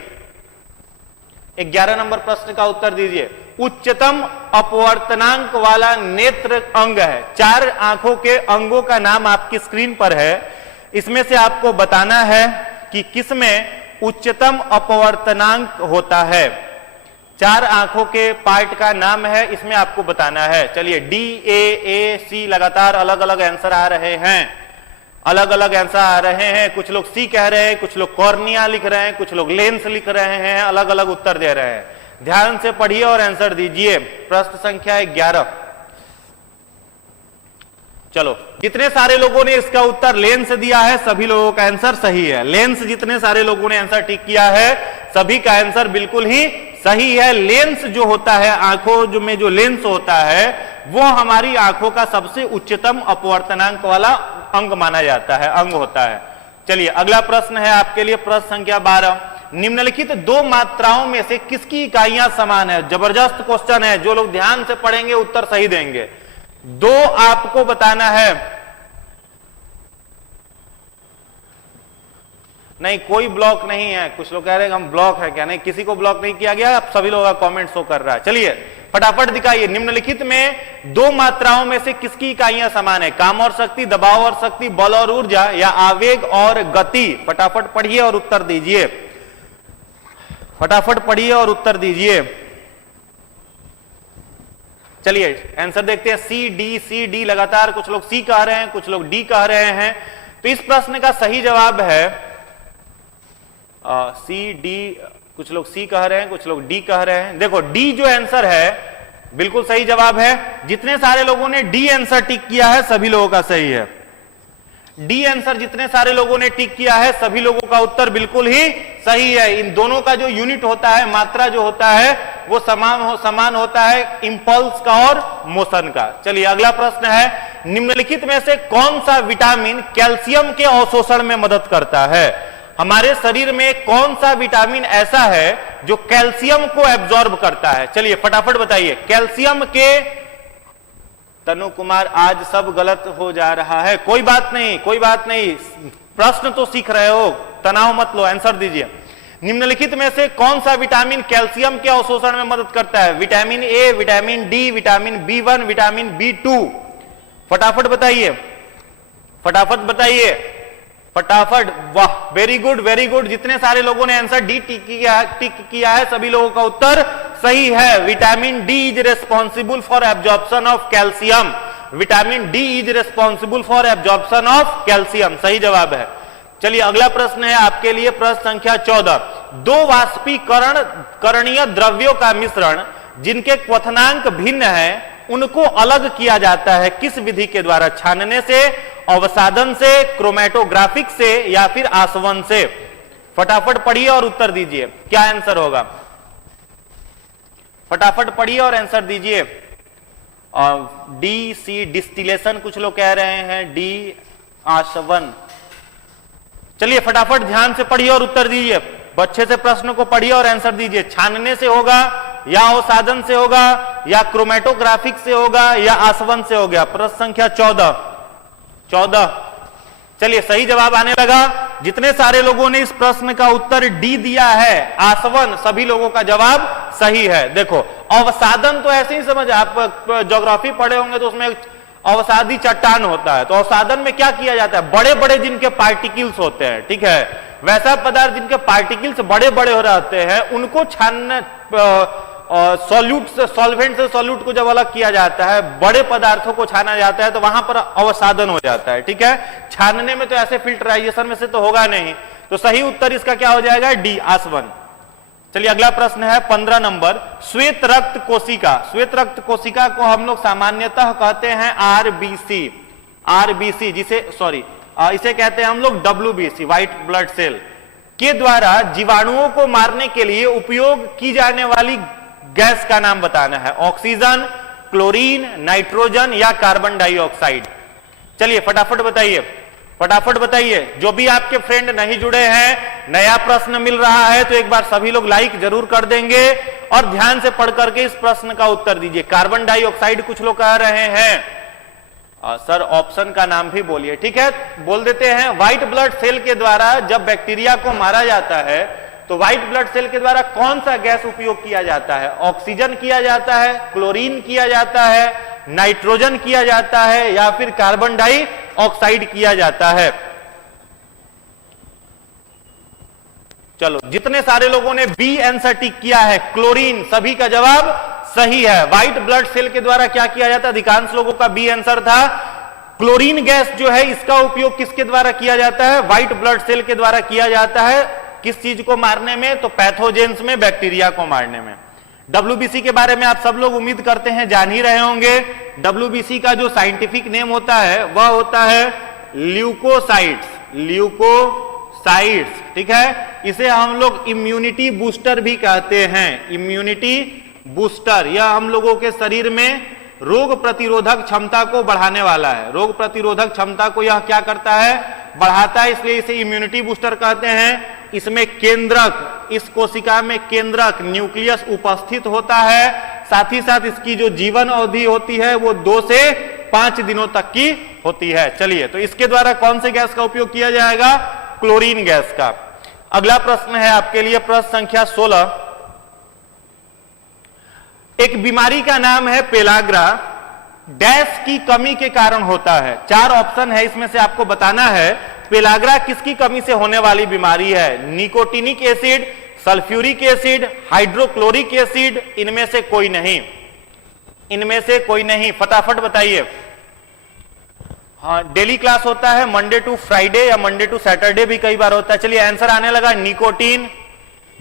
11 नंबर प्रश्न का उत्तर दीजिए। उच्चतम अपवर्तनांक वाला नेत्र अंग है। 4 आंखों के अंगों का नाम आपकी स्क्रीन पर है। इसमें से आपको बताना है कि किसमें उच्चतम अपवर्तनांक होता है। 4 आंखों के पार्ट का नाम है, इसमें आपको बताना है। चलिए डी, ए, सी, लगातार अलग अलग आंसर आ रहे हैं, अलग अलग आंसर आ रहे हैं। कुछ लोग सी कह रहे हैं, कुछ लोग कॉर्निया लिख रहे हैं, कुछ लोग लेंस लिख रहे हैं, अलग अलग उत्तर दे रहे हैं। ध्यान से पढ़िए और आंसर दीजिए। प्रश्न संख्या 11। चलो जितने सारे लोगों ने इसका उत्तर लेंस दिया है सभी लोगों का आंसर सही है। लेंस जितने सारे लोगों ने आंसर टिक किया है सभी का आंसर बिल्कुल ही सही है। लेंस जो होता है, आंखों जो में जो लेंस होता है वो हमारी आंखों का सबसे उच्चतम अपवर्तनांक वाला अंग माना जाता है, अंग होता है। चलिए अगला प्रश्न है आपके लिए, प्रश्न संख्या 12। निम्नलिखित 2 मात्राओं में से किसकी इकाइयां समान है? जबरदस्त क्वेश्चन है, जो लोग ध्यान से पढ़ेंगे उत्तर सही देंगे। 2 आपको बताना है। नहीं कोई ब्लॉक नहीं है, कुछ लोग कह रहे हैं हम ब्लॉक है क्या? नहीं, किसी को ब्लॉक नहीं किया गया, अब सभी लोगों का कमेंट शो कर रहा है। चलिए फटाफट दिखाइए। निम्नलिखित में 2 मात्राओं में से किसकी इकाइयां समान है? काम और शक्ति, दबाव और शक्ति, बल और ऊर्जा, या आवेग और गति? फटाफट पढ़िए और उत्तर दीजिए। फटाफट पढ़िए और उत्तर दीजिए। चलिए आंसर देखते हैं। सी डी लगातार, कुछ लोग सी कह रहे हैं, कुछ लोग डी कह रहे हैं। तो इस प्रश्न का सही जवाब है सी डी, कुछ लोग सी कह रहे हैं, कुछ लोग डी कह रहे हैं। देखो डी जो आंसर है बिल्कुल सही जवाब है। जितने सारे लोगों ने डी आंसर टिक किया है सभी लोगों का सही है। डी आंसर जितने सारे लोगों ने टिक किया है सभी लोगों का उत्तर बिल्कुल ही सही है। इन दोनों का जो यूनिट होता है, मात्रा जो होता है वो समान होता है इंपल्स का और मोशन का। चलिए अगला प्रश्न है, निम्नलिखित में से कौन सा विटामिन कैल्शियम के अवशोषण में मदद करता है? हमारे शरीर में कौन सा विटामिन ऐसा है जो कैल्शियम को एब्जॉर्ब करता है? चलिए फटाफट बताइए। कैल्शियम के, तनु कुमार आज सब गलत हो जा रहा है, कोई बात नहीं, कोई बात नहीं, प्रश्न तो सीख रहे हो, तनाव मत लो, आंसर दीजिए। निम्नलिखित में से कौन सा विटामिन कैल्शियम के अवशोषण में मदद करता है? Vitamin A, vitamin D, vitamin B one, vitamin B two? फटाफट बताइए, फटाफट बताइए, फटाफट। वाह, वेरी गुड, वेरी गुड। जितने सारे लोगों ने आंसर डी टिक किया है सभी लोगों का उत्तर सही है। Vitamin D is responsible for absorption of calcium. Vitamin D is responsible for absorption of calcium, सही जवाब है। चलिए अगला प्रश्न है आपके लिए, प्रश्न संख्या 14। दो वाष्पीकरण करणीय द्रव्यों का मिश्रण जिनके क्वथनांक भिन्न है उनको अलग किया जाता है किस विधि के द्वारा? छानने से, अवसादन से, क्रोमेटोग्राफिक से या फिर आसवन से? फटाफट पढ़िए और उत्तर दीजिए, क्या आंसर होगा? फटाफट पढ़िए और आंसर दीजिए। डी सी डिस्टिलेशन कुछ लोग कह रहे हैं, डी आसवन। चलिए फटाफट ध्यान से पढ़िए और उत्तर दीजिए, अच्छे से प्रश्न को पढ़िए और आंसर दीजिए। छानने से होगा या अवसादन से होगा या क्रोमेटोग्राफिक से होगा या आसवन से हो गया? प्रश्न संख्या 14। चलिए सही जवाब आने लगा। जितने सारे लोगों ने इस प्रश्न का उत्तर डी दिया है, आसवन, सभी लोगों का जवाब सही है। देखो अवसादन तो ऐसे ही समझ, आप ज्योग्राफी पढ़े होंगे तो उसमें अवसादी चट्टान होता है, तो अवसादन में क्या किया जाता है? बड़े बड़े जिनके पार्टिकल्स होते हैं, ठीक है, वैसा पदार्थ जिनके पार्टिकल्स बड़े बड़े हो रहते हैं उनको छानने, सॉल्यूट से, सॉल्वेंट से सॉल्यूट को जब अलग किया जाता है, बड़े पदार्थों को छाना जाता है तो वहां पर अवसादन हो जाता है, ठीक है। छानने में तो ऐसे फिल्टराइजेशन में से तो होगा नहीं, तो सही उत्तर इसका क्या हो जाएगा? डी, आसवन। चलिए अगला प्रश्न है 15 नंबर, श्वेत रक्त कोशिका। श्वेत रक्त कोशिका को हम लोग सामान्यतः कहते हैं आरबीसी, आरबीसी जिसे इसे कहते हैं हम लोग डब्ल्यूबीसी, व्हाइट ब्लड सेल, के द्वारा जीवाणुओं को मारने के लिए उपयोग की जाने वाली गैस का नाम बताना है। ऑक्सीजन, क्लोरीन, नाइट्रोजन या कार्बन डाइऑक्साइड? चलिए फटाफट बताइए, फटाफट बताइए। जो भी आपके फ्रेंड नहीं जुड़े हैं, नया प्रश्न मिल रहा है तो एक बार सभी लोग लाइक जरूर कर देंगे और ध्यान से पढ़ करके इस प्रश्न का उत्तर दीजिए। कार्बन डाइऑक्साइड कुछ लोग कह रहे हैं, सर ऑप्शन का नाम भी बोलिए, ठीक है, बोल देते हैं। व्हाइट ब्लड सेल के द्वारा जब बैक्टीरिया को मारा जाता है तो व्हाइट ब्लड सेल के द्वारा कौन सा गैस उपयोग किया जाता है? ऑक्सीजन किया जाता है, क्लोरीन किया जाता है, नाइट्रोजन किया जाता है या फिर कार्बन डाइऑक्साइड किया जाता है? चलो जितने सारे लोगों ने बी आंसर टिक किया है, क्लोरीन, सभी का जवाब सही है। व्हाइट ब्लड सेल के द्वारा क्या किया जाता है? अधिकांश लोगों का बी आंसर था। क्लोरीन गैस जो है इसका उपयोग किसके द्वारा किया जाता है? व्हाइट ब्लड सेल के द्वारा किया जाता है। किस चीज को मारने में? तो पैथोजेंस में, बैक्टीरिया को मारने में। डब्ल्यूबीसी के बारे में आप सब लोग उम्मीद करते हैं जान ही रहे होंगे। डब्ल्यूबीसी का जो साइंटिफिक नेम होता है वह होता है ल्यूकोसाइट्स, ल्यूकोसाइट्स, ठीक है। इसे हम लोग इम्यूनिटी बूस्टर भी कहते हैं, इम्यूनिटी बूस्टर। यह हम लोगों के शरीर में रोग प्रतिरोधक क्षमता को बढ़ाने वाला है। रोग प्रतिरोधक क्षमता को यह क्या करता है? बढ़ाता है, इसलिए इसे इम्यूनिटी बूस्टर कहते हैं। इसमें केंद्रक, इस कोशिका में केंद्रक, न्यूक्लियस उपस्थित होता है। साथ ही साथ इसकी जो जीवन अवधि होती है वो 2 से 5 दिनों तक की होती है। चलिए, तो इसके द्वारा कौन से गैस का उपयोग किया जाएगा? क्लोरीन गैस का। अगला प्रश्न है आपके लिए, प्रश्न संख्या 16। एक बीमारी का नाम है पेलाग्रा, डैश की कमी के कारण होता है। 4 ऑप्शन है, इसमें से आपको बताना है पेलाग्रा किसकी कमी से होने वाली बीमारी है? Nicotinic acid, sulphuric acid, hydrochloric acid, इनमें से कोई नहीं, इनमें से कोई नहीं। फटाफट बताइए। हाँ, डेली क्लास होता है मंडे टू फ्राइडे या मंडे टू सैटरडे भी कई बार होता है। चलिए आंसर आने लगा, निकोटीन,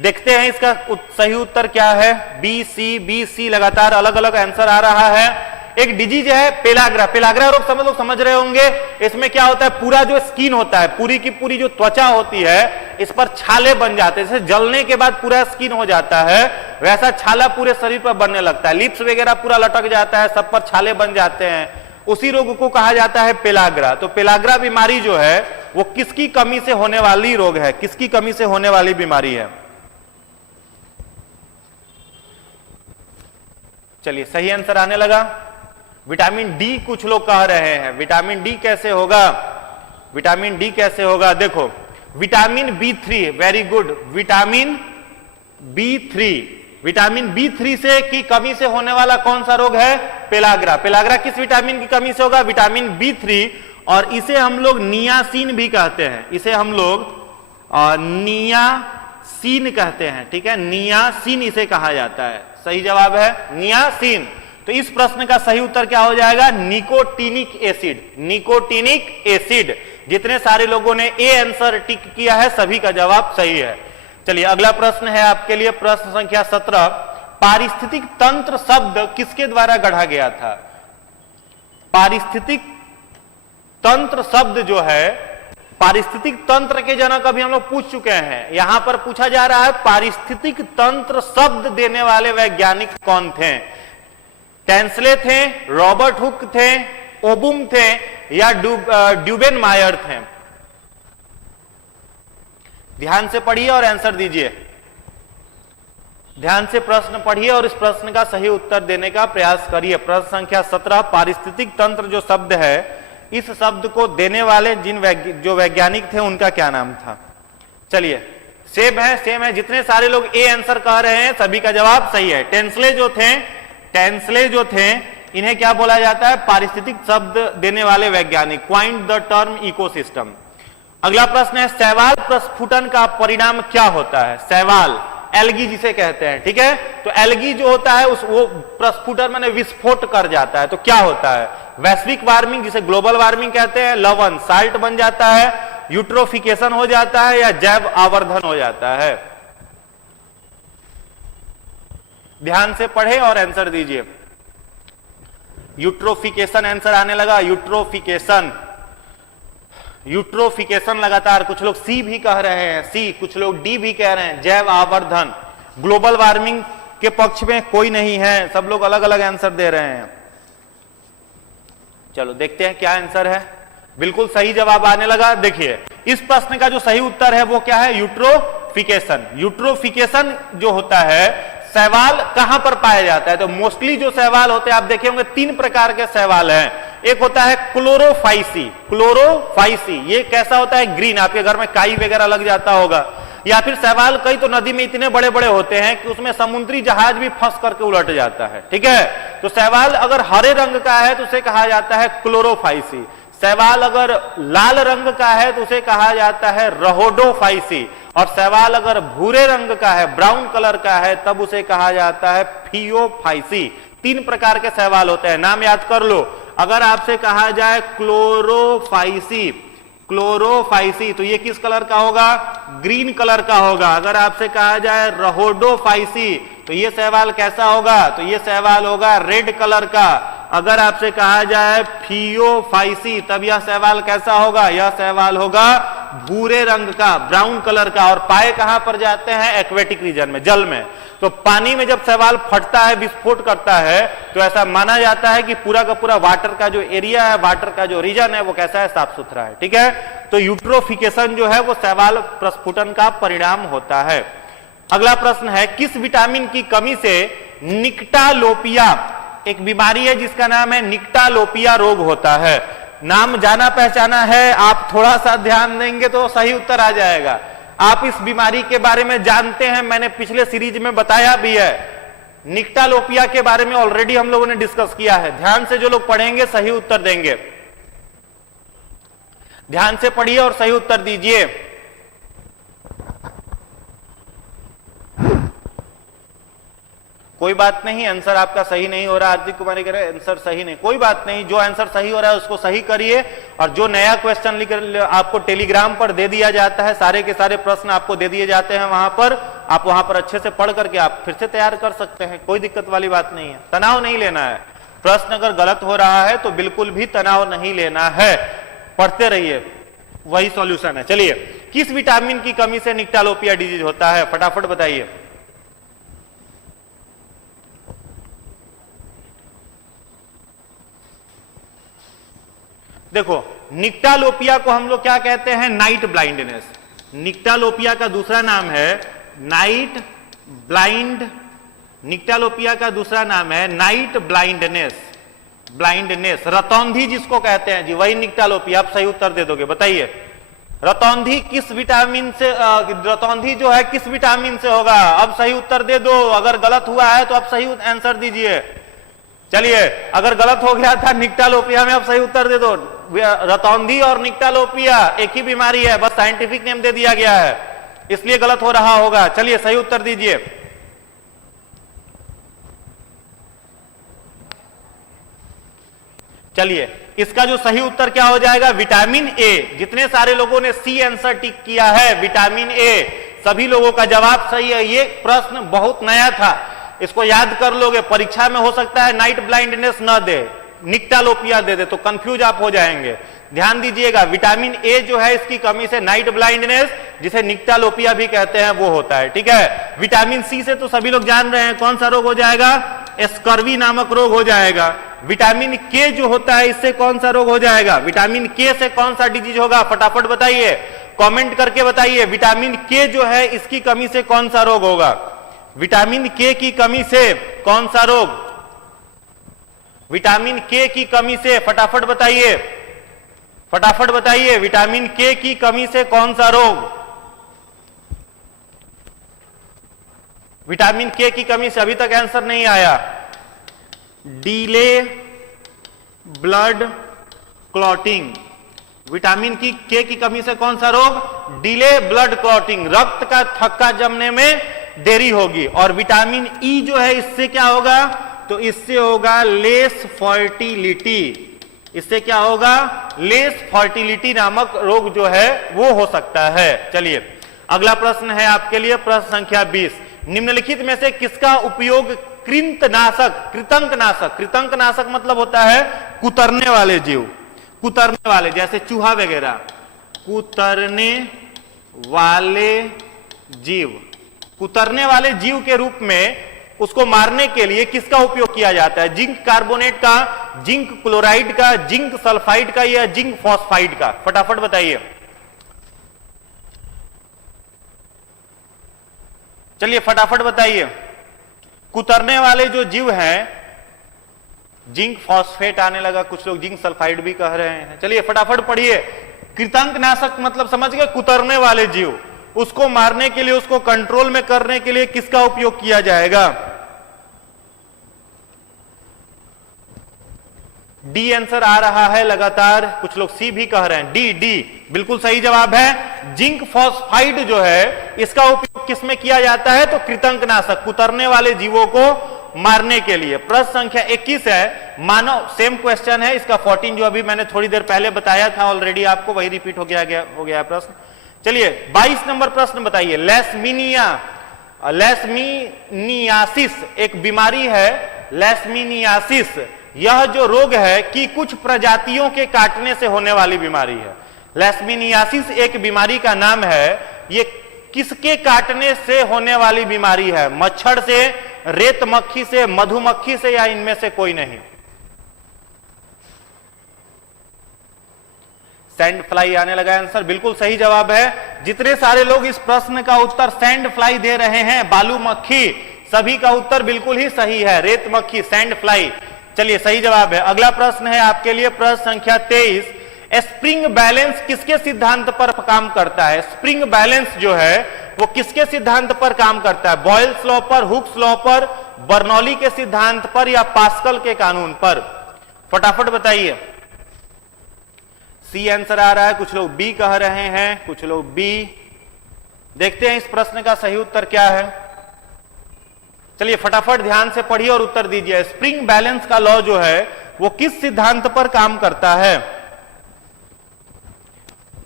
देखते हैं इसका सही उत्तर क्या है। बी सी लगातार अलग अलग आंसर आ रहा है। एक डिजीज है पेलाग्रा। पेलाग्रा रोग सब लोग समझ रहे होंगे। इसमें क्या होता है, पूरा जो स्किन होता है, पूरी की पूरी जो त्वचा होती है, इस पर छाले बन जाते हैं। जैसे जलने के बाद पूरा स्किन हो जाता है, वैसा छाला पूरे शरीर पर बनने लगता है। लिप्स वगैरह पूरा लटक जाता है, सब पर छाले बन जाते हैं। उसी रोग को कहा जाता है पेलाग्रा। तो पेलाग्रा बीमारी जो है वो किसकी कमी से होने वाली रोग है, किसकी कमी से होने वाली बीमारी है? चलिए सही आंसर आने लगा। विटामिन डी कुछ लोग कह रहे हैं। विटामिन डी कैसे होगा? विटामिन डी कैसे होगा? देखो, vitamin B3, very good, vitamin B3. Vitamin B3 से की कमी से होने वाला कौन सा रोग है? पेलाग्रा। पेलाग्रा किस विटामिन की कमी से होगा? Vitamin B3. और इसे हम लोग नियासिन भी कहते हैं। इसे हम लोग नियासिन कहते हैं। ठीक है, नियासिन इसे कहा जाता है। सही जवाब है नियासिन। तो इस प्रश्न का सही उत्तर क्या हो जाएगा? Nicotinic acid. Nicotinic acid. जितने सारे लोगों ने ए आंसर टिक किया है सभी का जवाब सही है। चलिए अगला प्रश्न है आपके लिए, प्रश्न संख्या 17। पारिस्थितिक तंत्र शब्द किसके द्वारा गढ़ा गया था? पारिस्थितिक तंत्र शब्द जो है, पारिस्थितिक तंत्र के जनक अभी हम लोग पूछ चुके हैं। यहां पर पूछा जा रहा है पारिस्थितिक तंत्र शब्द देने वाले वैज्ञानिक कौन थे? टेंसले थे, रॉबर्ट हुक थे, ओबुम थे, या ड्यूबेन मायर थे? ध्यान से पढ़िए और आंसर दीजिए। ध्यान से प्रश्न पढ़िए और इस प्रश्न का सही उत्तर देने का प्रयास करिए। प्रश्न संख्या 17, पारिस्थितिक तंत्र जो शब्द है, इस शब्द को देने वाले जो वैज्ञानिक थे उनका क्या नाम था? चलिए सेम है। जितने सारे लोग ए आंसर कह रहे हैं सभी का जवाब सही है। टेंसले जो थे इन्हें क्या बोला जाता है? पारिस्थितिक शब्द देने वाले वैज्ञानिक, क्वाइंड द टर्म इकोसिस्टम। अगला प्रश्न है, शैवाल प्रस्फुटन का परिणाम क्या होता है? शैवाल, एल्गी जिसे कहते हैं। ठीक है, तो एल्गी जो होता है वो प्रस्फुटन माने विस्फोट कर जाता है। तो क्या होता है? वैश्विक वार्मिंग जिसे ग्लोबल वार्मिंग कहते हैं, लवण साल्ट बन जाता है, यूट्रोफिकेशन हो जाता है, या जैव आवर्धन हो जाता है? ध्यान से पढ़े और आंसर दीजिए। यूट्रोफिकेशन आंसर आने लगा। यूट्रोफिकेशन लगातार कुछ लोग सी भी कह रहे हैं, सी, कुछ लोग डी भी कह रहे हैं, जैव आवर्धन। ग्लोबल वार्मिंग के पक्ष में कोई नहीं है, सब लोग अलग अलग आंसर दे रहे हैं। चलो देखते हैं क्या आंसर है। बिल्कुल सही जवाब आने लगा। देखिए इस प्रश्न का जो सही उत्तर है वो क्या है? यूट्रोफिकेशन। यूट्रोफिकेशन जो होता है, शैवाल कहां पर पाया जाता है? तो मोस्टली जो शैवाल होते हैं आप देखे होंगे 3 प्रकार के शैवाल हैं। एक होता है क्लोरोफाइसी। ये कैसा होता है? ग्रीन, आपके घर में काई वगैरह लग जाता होगा। या फिर शैवाल कई तो नदी में इतने बड़े बड़े होते हैं कि उसमें समुद्री जहाज भी फंस करके उलट जाता है। ठीक है, तो शैवाल अगर हरे रंग का है तो उसे कहा जाता है क्लोरोफाइसी। शैवाल अगर लाल रंग का है तो उसे कहा जाता है रहोडोफाइसी। और शैवाल अगर भूरे रंग का है, ब्राउन कलर का है, तब उसे कहा जाता है फियोफाइसी। 3 प्रकार के शैवाल होते हैं, नाम याद कर लो। अगर आपसे कहा जाए क्लोरोफाइसी तो ये किस कलर का होगा? ग्रीन कलर का होगा। अगर आपसे कहा जाए रहोडोफाइसी तो ये शैवाल कैसा होगा? तो ये शैवाल होगा रेड कलर का। अगर आपसे कहा जाए फियोफाइसी तब यह शैवाल कैसा होगा? यह शैवाल होगा भूरे रंग का, ब्राउन कलर का। और पाए कहां पर जाते हैं? एक्वेटिक रीजन में, जल में। तो पानी में जब शैवाल फटता है, विस्फोट करता है, तो ऐसा माना जाता है कि पूरा का पूरा वाटर का जो एरिया है, वाटर का जो रीजन है वो कैसा है? साफ सुथरा है। ठीक है, तो यूट्रोफिकेशन जो है वो शैवाल प्रस्फुटन का परिणाम होता है। अगला प्रश्न है, किस विटामिन की कमी से निक्टालोपिया, एक बीमारी है जिसका नाम है निक्टालोपिया रोग होता है? नाम जाना पहचाना है, आप थोड़ा सा ध्यान देंगे तो सही उत्तर आ जाएगा। आप इस बीमारी के बारे में जानते हैं, मैंने पिछले सीरीज में बताया भी है। निक्टालोपिया के बारे में ऑलरेडी हम लोगों ने डिस्कस किया है। ध्यान से जो लोग पढ़ेंगे सही उत्तर देंगे। ध्यान से पढ़िए और सही उत्तर दीजिए। कोई बात नहीं, आंसर आपका सही नहीं हो रहा। हार्दिक कुमारी कह रहे हैं आंसर सही नहीं, कोई बात नहीं, जो आंसर सही हो रहा है उसको सही करिए। और जो नया क्वेश्चन लिख आपको टेलीग्राम पर दे दिया जाता है, सारे के सारे प्रश्न आपको दे दिए जाते हैं वहां पर, आप वहां पर अच्छे से पढ़ करके आप फिर से तैयार कर सकते हैं, कोई दिक्कत वाली बात नहीं है। तनाव नहीं लेना है, प्रश्न अगर गलत हो रहा है तो बिल्कुल भी तनाव नहीं लेना है, पढ़ते रहिए, वही सॉल्यूशन है। चलिए, किस विटामिन की कमी से निक्टालोपिया डिजीज होता है, फटाफट बताइए। देखो, निक्टालोपिया को हम लोग क्या कहते हैं, नाइट ब्लाइंडनेस। निक्टालोपिया का दूसरा नाम है नाइट ब्लाइंड, निक्टालोपिया का दूसरा नाम है नाइट ब्लाइंडनेस, ब्लाइंडनेस, रतौंधी जिसको कहते हैं जी, वही निक्टालोपिया। आप सही उत्तर दे दोगे, बताइए रतौंधी किस विटामिन से, रतौंधी जो है किस विटामिन से होगा, अब सही उत्तर दे दो। अगर गलत हुआ है तो आप सही आंसर दीजिए। चलिए, अगर गलत हो गया था निक्टालोपिया में, अब सही उत्तर दे दो। रतौंधी और निक्टालोपिया एक ही बीमारी है, बस साइंटिफिक नेम दे दिया गया है, इसलिए गलत हो रहा होगा। चलिए, सही उत्तर दीजिए। चलिए, इसका जो सही उत्तर क्या हो जाएगा, विटामिन ए। जितने सारे लोगों ने सी आंसर टिक किया है, विटामिन ए, सभी लोगों का जवाब सही है। ये प्रश्न बहुत नया था, इसको याद कर लोगे, परीक्षा में हो सकता है नाइट ब्लाइंडनेस न दे, निक्टालोपिया दे दे, तो कंफ्यूज आप हो जाएंगे। ध्यान दीजिएगा, विटामिन ए जो है इसकी कमी से नाइट ब्लाइंडनेस, जिसे निक्टालोपिया भी कहते हैं, वो होता है। ठीक है, विटामिन सी से तो सभी लोग जान रहे हैं कौन सा रोग हो जाएगा, स्कर्वी नामक रोग हो जाएगा। विटामिन के जो होता है इससे कौन सा रोग हो जाएगा, विटामिन के से कौन सा डिजीज होगा, फटाफट बताइए, कमेंट करके बताइए। विटामिन के जो है इसकी कमी से कौन सा रोग होगा, विटामिन के की कमी से कौन सा रोग, विटामिन के की कमी से फटाफट बताइए, फटाफट बताइए, विटामिन के की कमी से कौन सा रोग, विटामिन के की कमी से अभी तक आंसर नहीं आया। डीले ब्लड क्लॉटिंग, विटामिन के की कमी से कौन सा रोग, डिले ब्लड क्लॉटिंग, रक्त का थक्का जमने में देरी होगी। और विटामिन ई जो है इससे क्या होगा, तो इससे होगा लेस फर्टिलिटी, इससे क्या होगा, लेस फर्टिलिटी नामक रोग जो है वो हो सकता है। चलिए, अगला प्रश्न है आपके लिए, प्रश्न संख्या 20। निम्नलिखित में से किसका उपयोग कृंतनाशक, कृतंकनाशक, कृतंकनाशक मतलब होता है कुतरने वाले जीव, कुतरने वाले, जैसे चूहा वगैरह, कुतरने वाले जीव, कुतरने वाले जीव के रूप में उसको मारने के लिए किसका उपयोग किया जाता है, जिंक कार्बोनेट का, जिंक क्लोराइड का, जिंक सल्फाइड का या जिंक फॉस्फाइड का, फटाफट बताइए। चलिए फटाफट बताइए, कुतरने वाले जो जीव हैं, जिंक फॉस्फेट आने लगा, कुछ लोग जिंक सल्फाइड भी कह रहे हैं। चलिए फटाफट पढ़िए, कृतंकनाशक मतलब समझ गए, कुतरने वाले जीव, उसको मारने के लिए, उसको कंट्रोल में करने के लिए किसका उपयोग किया जाएगा, डी आंसर आ रहा है लगातार, कुछ लोग सी भी कह रहे हैं, डी, डी बिल्कुल सही जवाब है। जिंक फॉस्फाइड जो है इसका उपयोग किसमें किया जाता है, तो कृतंकनाशक, कुतरने वाले जीवों को मारने के लिए। प्रश्न संख्या 21 है, मानव, सेम क्वेश्चन है, इसका 14 जो अभी मैंने थोड़ी देर पहले बताया था ऑलरेडी आपको, वही रिपीट हो गया प्रश्न। चलिए 22 नंबर प्रश्न बताइए, लेशमीनियासिस एक बीमारी है, लेशमीनियासिस, यह जो रोग है कि कुछ प्रजातियों के काटने से होने वाली बीमारी है। लेशमीनियासिस एक बीमारी का नाम है, ये किसके काटने से होने वाली बीमारी है, मच्छर से, रेत मक्खी से, मधुमक्खी से, या इनमें से कोई नहीं। सैंड फ्लाई आने लगा आंसर, बिल्कुल सही जवाब है। जितने सारे लोग इस प्रश्न का उत्तर सैंड फ्लाई दे रहे हैं, बालू मक्खी, सभी का उत्तर बिल्कुल ही सही है, रेत मक्खी, सैंड फ्लाई। चलिए सही जवाब है। अगला प्रश्न है आपके लिए, प्रश्न संख्या 23, स्प्रिंग बैलेंस किसके सिद्धांत पर काम करता है, स्प्रिंग बैलेंस जो है वो किसके सिद्धांत पर काम करता है, बॉयल्स लॉ पर, हुक्स लॉ पर, बर्नौली के सिद्धांत पर, या पास्कल के कानून पर, फटाफट बताइए। सी आंसर आ रहा है, कुछ लोग बी कह रहे हैं, कुछ लोग बी। देखते हैं इस प्रश्न का सही उत्तर क्या है। चलिए फटाफट ध्यान से पढ़िए और उत्तर दीजिए। स्प्रिंग बैलेंस का लॉ जो है वो किस सिद्धांत पर काम करता है?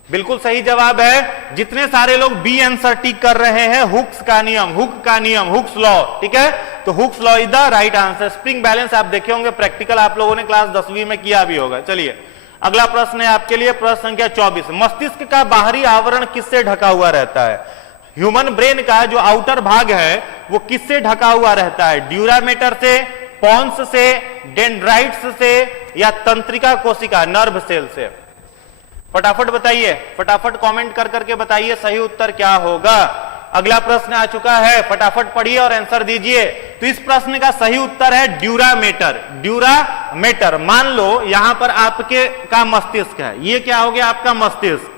बिल्कुल सही जवाब है, जितने सारे लोग बी आंसर टिक कर रहे हैं, हुक्स का नियम, हुक्स लॉ, ठीक है। तो Hooke's law is the right answer. Spring balance आप देखे होंगे, प्रैक्टिकल आप लोगों ने क्लास 10वीं में किया भी होगा। चलिए अगला प्रश्न है आपके लिए, प्रश्न संख्या 24। मस्तिष्क का बाहरी आवरण किससे ढका हुआ रहता है? ह्यूमन ब्रेन का जो आउटर भाग है वो किससे ढका हुआ रहता है? ड्यूरामेटर से, पॉन्स से, डेंड्राइट्स से, या तंत्रिका कोशिका नर्व सेल से? फटाफट बताइए, फटाफट कमेंट कर करके बताइए सही उत्तर क्या होगा। अगला प्रश्न आ चुका है, फटाफट पढ़िए और आंसर दीजिए। तो इस प्रश्न का सही उत्तर है ड्यूरामेटर। ड्यूरामेटर, मान लो यहां पर आपके का मस्तिष्क है, ये क्या हो गया आपका मस्तिष्क।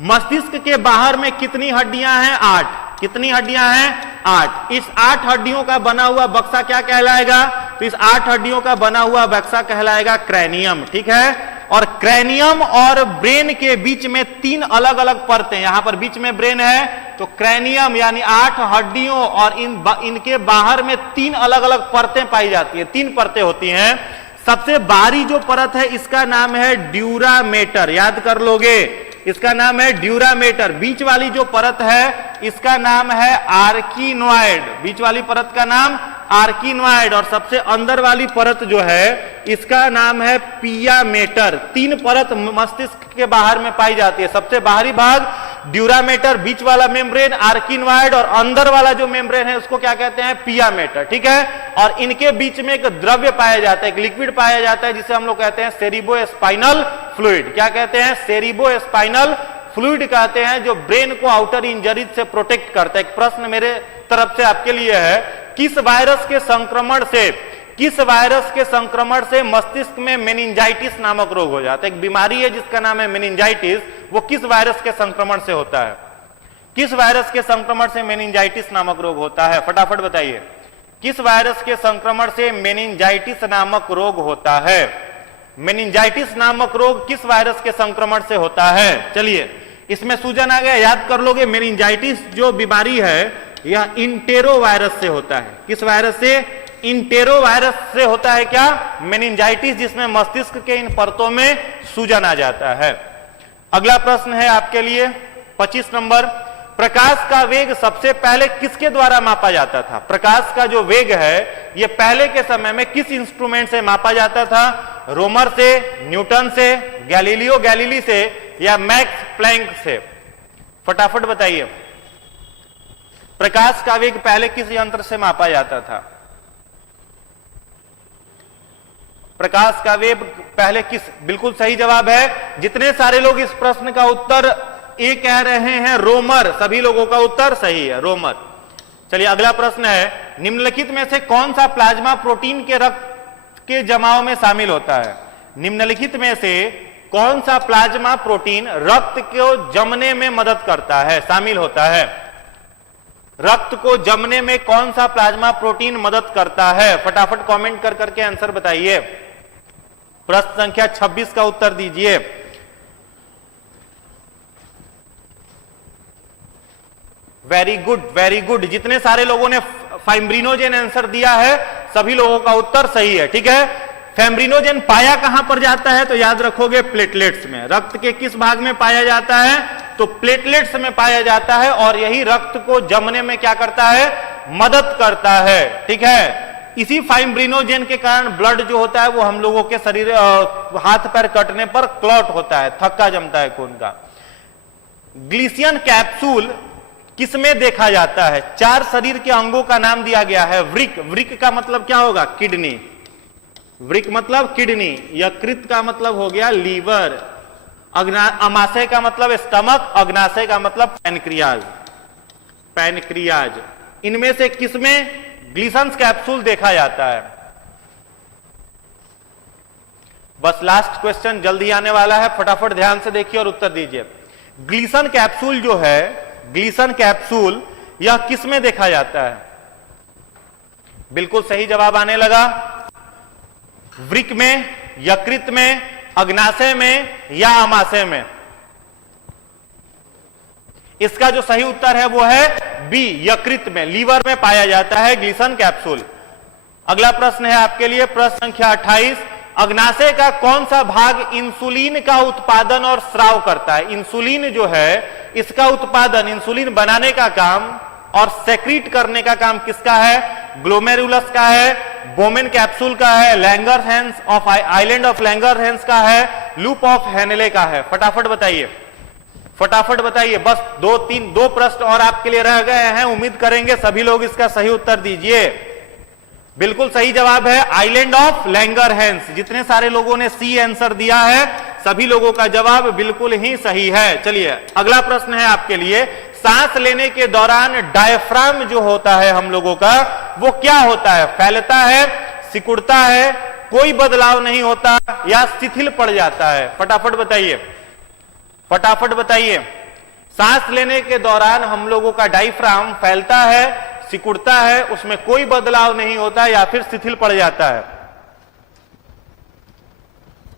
मस्तिष्क के बाहर में कितनी हड्डियां हैं? 8। कितनी हड्डियां हैं? 8। इस 8 हड्डियों का बना हुआ बक्सा क्या कहलाएगा? तो इस 8 हड्डियों का बना हुआ बक्सा कहलाएगा क्रैनियम, ठीक है। और क्रैनियम और ब्रेन के बीच में 3 अलग अलग परतें, यहां पर बीच में ब्रेन है, तो क्रैनियम यानी 8 हड्डियों और इनके बाहर में 3 अलग अलग परतें पाई जाती है। 3 परतें होती हैं। सबसे बाहरी जो परत है इसका नाम है ड्यूरामेटर, याद कर लोगे, इसका नाम है ड्यूरामेटर। बीच वाली जो परत है इसका नाम है आर्किनॉइड, बीच वाली परत का नाम आर्किनॉइड। और सबसे अंदर वाली परत जो है इसका नाम है पियामेटर। 3 परत मस्तिष्क के बाहर में पाई जाती है। सबसे बाहरी भाग ड्यूरामेटर, बीच वाला मेम्ब्रेन आर्किनॉइड, और अंदर वाला जो मेम्ब्रेन है उसको क्या कहते हैं? पियामेटर, ठीक है। और इनके बीच में एक द्रव्य पाया जाता है, एक लिक्विड पाया जाता है जिसे हम लोग कहते हैं सेरिब्रोस्पाइनल फ्लूइड। क्या कहते हैं? सेरिब्रोस्पाइनल फ्लूइड कहते हैं, जो ब्रेन को आउटर इंजरी से प्रोटेक्ट करता है। एक प्रश्न मेरे तरफ से आपके लिए है, किस वायरस के संक्रमण से मस्तिष्क में मेनिंजाइटिस नामक रोग हो जाता है? एक बीमारी है जिसका नाम है मेनिंजाइटिस, वो किस वायरस के संक्रमण से होता है? किस वायरस के संक्रमण से मेनिंजाइटिस नामक रोग होता है? फटाफट बताइए, किस वायरस के संक्रमण से मेनिंजाइटिस नामक रोग होता है? मेनिंजाइटिस नामक रोग किस वायरस के संक्रमण से होता है? चलिए इसमें सूजन आ गया, याद कर लोगे। मेनिंजाइटिस जो बीमारी है यह इंटेरो वायरस से होता है। किस वायरस से? इंटेरो वायरस से होता है क्या? मेनिंजाइटिस, जिसमें मस्तिष्क के इन परतों में सूजन आ जाता है। अगला प्रश्न है आपके लिए 25 नंबर। प्रकाश का वेग सबसे पहले किसके द्वारा मापा जाता था? प्रकाश का जो वेग है यह पहले के समय में किस इंस्ट्रूमेंट से मापा जाता था? रोमर से, न्यूटन से, गैलीलियो गैलीली से, या मैक्स प्लैंक से? फटाफट बताइए, प्रकाश का वेग पहले किस यंत्र से मापा जाता था? प्रकाश का वेग पहले किस? बिल्कुल सही जवाब है। जितने सारे लोग इस प्रश्न का उत्तर ए कह रहे हैं रोमर, सभी लोगों का उत्तर सही है, रोमर। चलिए अगला प्रश्न है, निम्नलिखित में से कौन सा प्लाज्मा प्रोटीन के रक्त के जमाव में शामिल होता है? निम्नलिखित में से कौन सा प्लाज्मा प्रोटीन रक्त को जमने में मदद करता है, शामिल होता है? रक्त को जमने में कौन सा प्लाज्मा प्रोटीन मदद करता है? फटाफट कमेंट कर करके आंसर बताइए। प्रश्न संख्या 26 का उत्तर दीजिए। Very good, very good. जितने सारे लोगों ने फाइब्रिनोजेन आंसर दिया है सभी लोगों का उत्तर सही है, ठीक है। फाइब्रिनोजेन पाया कहां पर जाता है? तो याद रखोगे प्लेटलेट्स में। रक्त के किस भाग में पाया जाता है? तो प्लेटलेट्स में पाया जाता है, और यही रक्त को जमने में क्या करता है? मदद करता है, ठीक है। इसी फाइब्रिनोजेन के कारण ब्लड जो होता है वो हम लोगों के शरीर हाथ पैर कटने पर क्लॉट होता है, थक्का जमता है खून का। ग्लिसियन कैप्सूल किसमें देखा जाता है? 4 शरीर के अंगों का नाम दिया गया है। वृक, वृक का मतलब क्या होगा? किडनी। वृक मतलब किडनी। यकृत का मतलब हो गया लीवर। अमाशय का मतलब स्टमक, अग्नाशय का मतलब पैनक्रियाज। पैनक्रियाज, इनमें से किसमें ग्लिसन कैप्सूल देखा जाता है? बस लास्ट क्वेश्चन जल्दी आने वाला है, फटाफट ध्यान से देखिए और उत्तर दीजिए। ग्लिसन कैप्सूल जो है, ग्लिसन कैप्सूल, यह किसमें देखा जाता है? बिल्कुल सही जवाब आने लगा। वृक में, यकृत में, अग्नाशय में, या अमाशय में? इसका जो सही उत्तर है वो है बी, यकृत में, लीवर में पाया जाता है ग्लिसन कैप्सूल। अगला प्रश्न है आपके लिए प्रश्न संख्या 28, अग्नाशय का कौन सा भाग इंसुलिन का उत्पादन और स्राव करता है? इंसुलिन जो है इसका उत्पादन, इंसुलिन बनाने का काम और सेक्रीट करने का काम किसका है? ग्लोमेरुलस का है, बोमेन कैप्सूल का है, Langerhans of island of Langerhans का है, लूप ऑफ हेनले का है। फटाफट बताइए, फटाफट बताइए। बस दो प्रश्न और आपके लिए रह गए हैं। उम्मीद करेंगे सभी लोग इसका सही उत्तर दीजिए। बिल्कुल सही जवाब है आइलैंड ऑफ लैंगरहैंस। जितने सारे लोगों ने सी आंसर दिया है सभी लोगों का जवाब बिल्कुल ही सही है। चलिए अगला प्रश्न है आपके लिए, सांस लेने के दौरान डायफ्राम जो होता है हम लोगों का वो क्या होता है? फैलता है, सिकुड़ता है, कोई बदलाव नहीं होता या शिथिल पड़ जाता है? फटाफट बताइए, फटाफट बताइए। सांस लेने के दौरान हम लोगों का डायफ्राम फैलता है, सिकुड़ता है, उसमें कोई बदलाव नहीं होता या फिर शिथिल पड़ जाता है?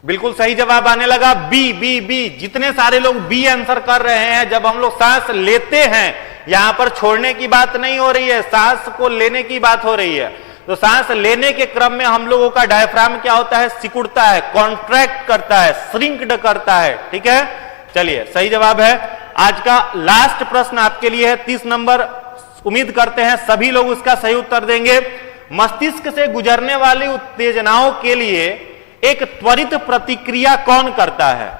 बिल्कुल सही जवाब आने लगा बी, बी, बी। जितने सारे लोग बी आंसर कर रहे हैं, जब हम लोग सांस लेते हैं, यहां पर छोड़ने की बात नहीं हो रही है, सांस को लेने की बात हो रही है। तो सांस लेने के क्रम में हम लोगों का डायफ्राम क्या होता है? सिकुड़ता है, कॉन्ट्रैक्ट करता है, श्रिंक्ड करता है। ठीक है, चलिए सही जवाब है। आज का लास्ट प्रश्न आपके लिए है 30 नंबर। उम्मीद करते हैं सभी लोग उसका सही उत्तर देंगे। मस्तिष्क से गुजरने वाली उत्तेजनाओं के लिए एक त्वरित प्रतिक्रिया कौन करता है?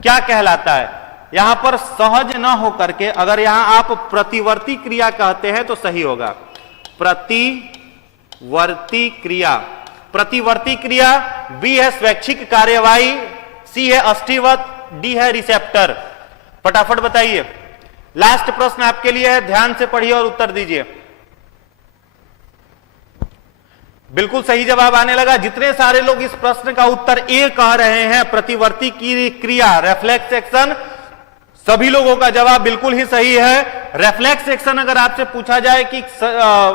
क्या कहलाता है? यहां पर सहज न होकर के अगर यहां आप प्रतिवर्ती क्रिया कहते हैं तो सही होगा। प्रतिवर्ती क्रिया, प्रतिवर्ती क्रिया। बी है स्वैच्छिक कार्यवाही, सी है अष्टिवत, डी है रिसेप्टर। फटाफट बताइए। लास्ट प्रश्न आपके लिए है, ध्यान से पढ़िए और उत्तर दीजिए। बिल्कुल सही जवाब आने लगा। जितने सारे लोग इस प्रश्न का उत्तर ए कह रहे हैं, प्रतिवर्ती की क्रिया, रेफ्लेक्स एक्शन, सभी लोगों का जवाब बिल्कुल ही सही है। रेफ्लेक्स एक्शन अगर आपसे पूछा जाए कि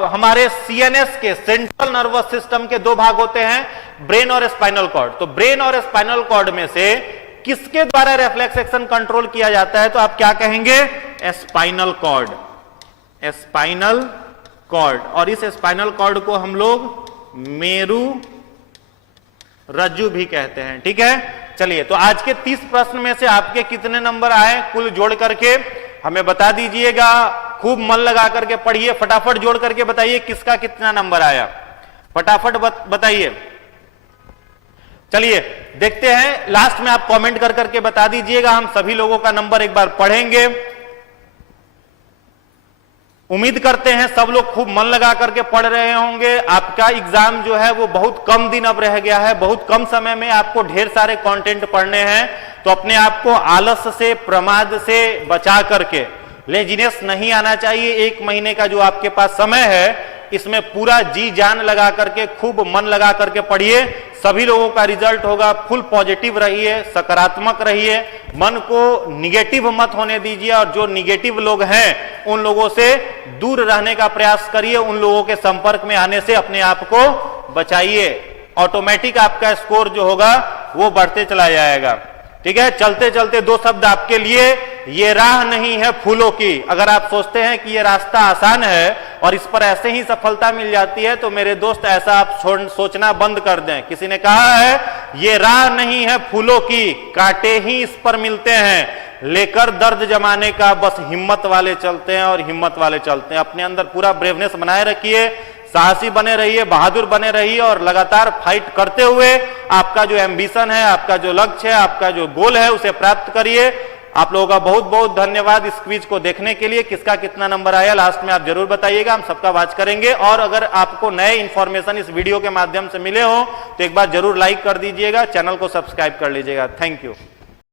हमारे सीएनएस के, सेंट्रल नर्वस सिस्टम के दो भाग होते हैं, ब्रेन और स्पाइनल कॉर्ड, तो ब्रेन और स्पाइनल कॉर्ड में से किसके द्वारा रेफ्लेक्स एक्शन कंट्रोल किया जाता है? तो आप क्या कहेंगे? Spinal cord, spinal cord. और इस स्पाइनल कॉर्ड को हम लोग मेरु रज्जु भी कहते हैं। ठीक है, चलिए तो आज के 30 प्रश्न में से आपके कितने नंबर आए कुल जोड़ करके हमें बता दीजिएगा। खूब मन लगा करके पढ़िए, फटाफट जोड़ करके बताइए किसका कितना नंबर आया, फटाफट बताइए। चलिए देखते हैं, लास्ट में आप कमेंट कर करके बता दीजिएगा। हम सभी लोगों का नंबर एक बार पढ़ेंगे। उम्मीद करते हैं सब लोग खूब मन लगा करके पढ़ रहे होंगे। आपका एग्जाम जो है वो बहुत कम दिन अब रह गया है, बहुत कम समय में आपको ढेर सारे कंटेंट पढ़ने हैं। तो अपने आप को आलस से, प्रमाद से बचा करके, लेजीनेस नहीं आना चाहिए। 1 महीने का जो आपके पास समय है इसमें पूरा जी जान लगा करके, खूब मन लगा करके पढ़िए। सभी लोगों का रिजल्ट होगा। फुल पॉजिटिव रहिए, सकारात्मक रहिए, मन को निगेटिव मत होने दीजिए। और जो निगेटिव लोग हैं उन लोगों से दूर रहने का प्रयास करिए। उन लोगों के संपर्क में आने से अपने आप को बचाइए। ऑटोमेटिक आपका स्कोर जो होगा वो बढ़ते चला जाएगा। ठीक है, चलते चलते 2 शब्द आपके लिए, ये राह नहीं है फूलों की। अगर आप सोचते हैं कि ये रास्ता आसान है और इस पर ऐसे ही सफलता मिल जाती है तो मेरे दोस्त ऐसा आप सोचना बंद कर दें। किसी ने कहा है ये राह नहीं है फूलों की, कांटे ही इस पर मिलते हैं। लेकर दर्द जमाने का बस हिम्मत वाले चलते हैं और हिम्मत वाले चलते हैं। अपने अंदर पूरा ब्रेवनेस बनाए रखिए, साहसी बने रहिए, बहादुर बने रहिए और लगातार फाइट करते हुए आपका जो एम्बिशन है, आपका जो लक्ष्य है, आपका जो गोल है उसे प्राप्त करिए। आप लोगों का बहुत बहुत धन्यवाद इस क्विज को देखने के लिए। किसका कितना नंबर आया लास्ट में आप जरूर बताइएगा, हम सबका वाच करेंगे। और अगर आपको नए इंफॉर्मेशन इस वीडियो के माध्यम से मिले हो तो एक बार जरूर लाइक कर दीजिएगा, चैनल को सब्सक्राइब कर लीजिएगा। Thank you.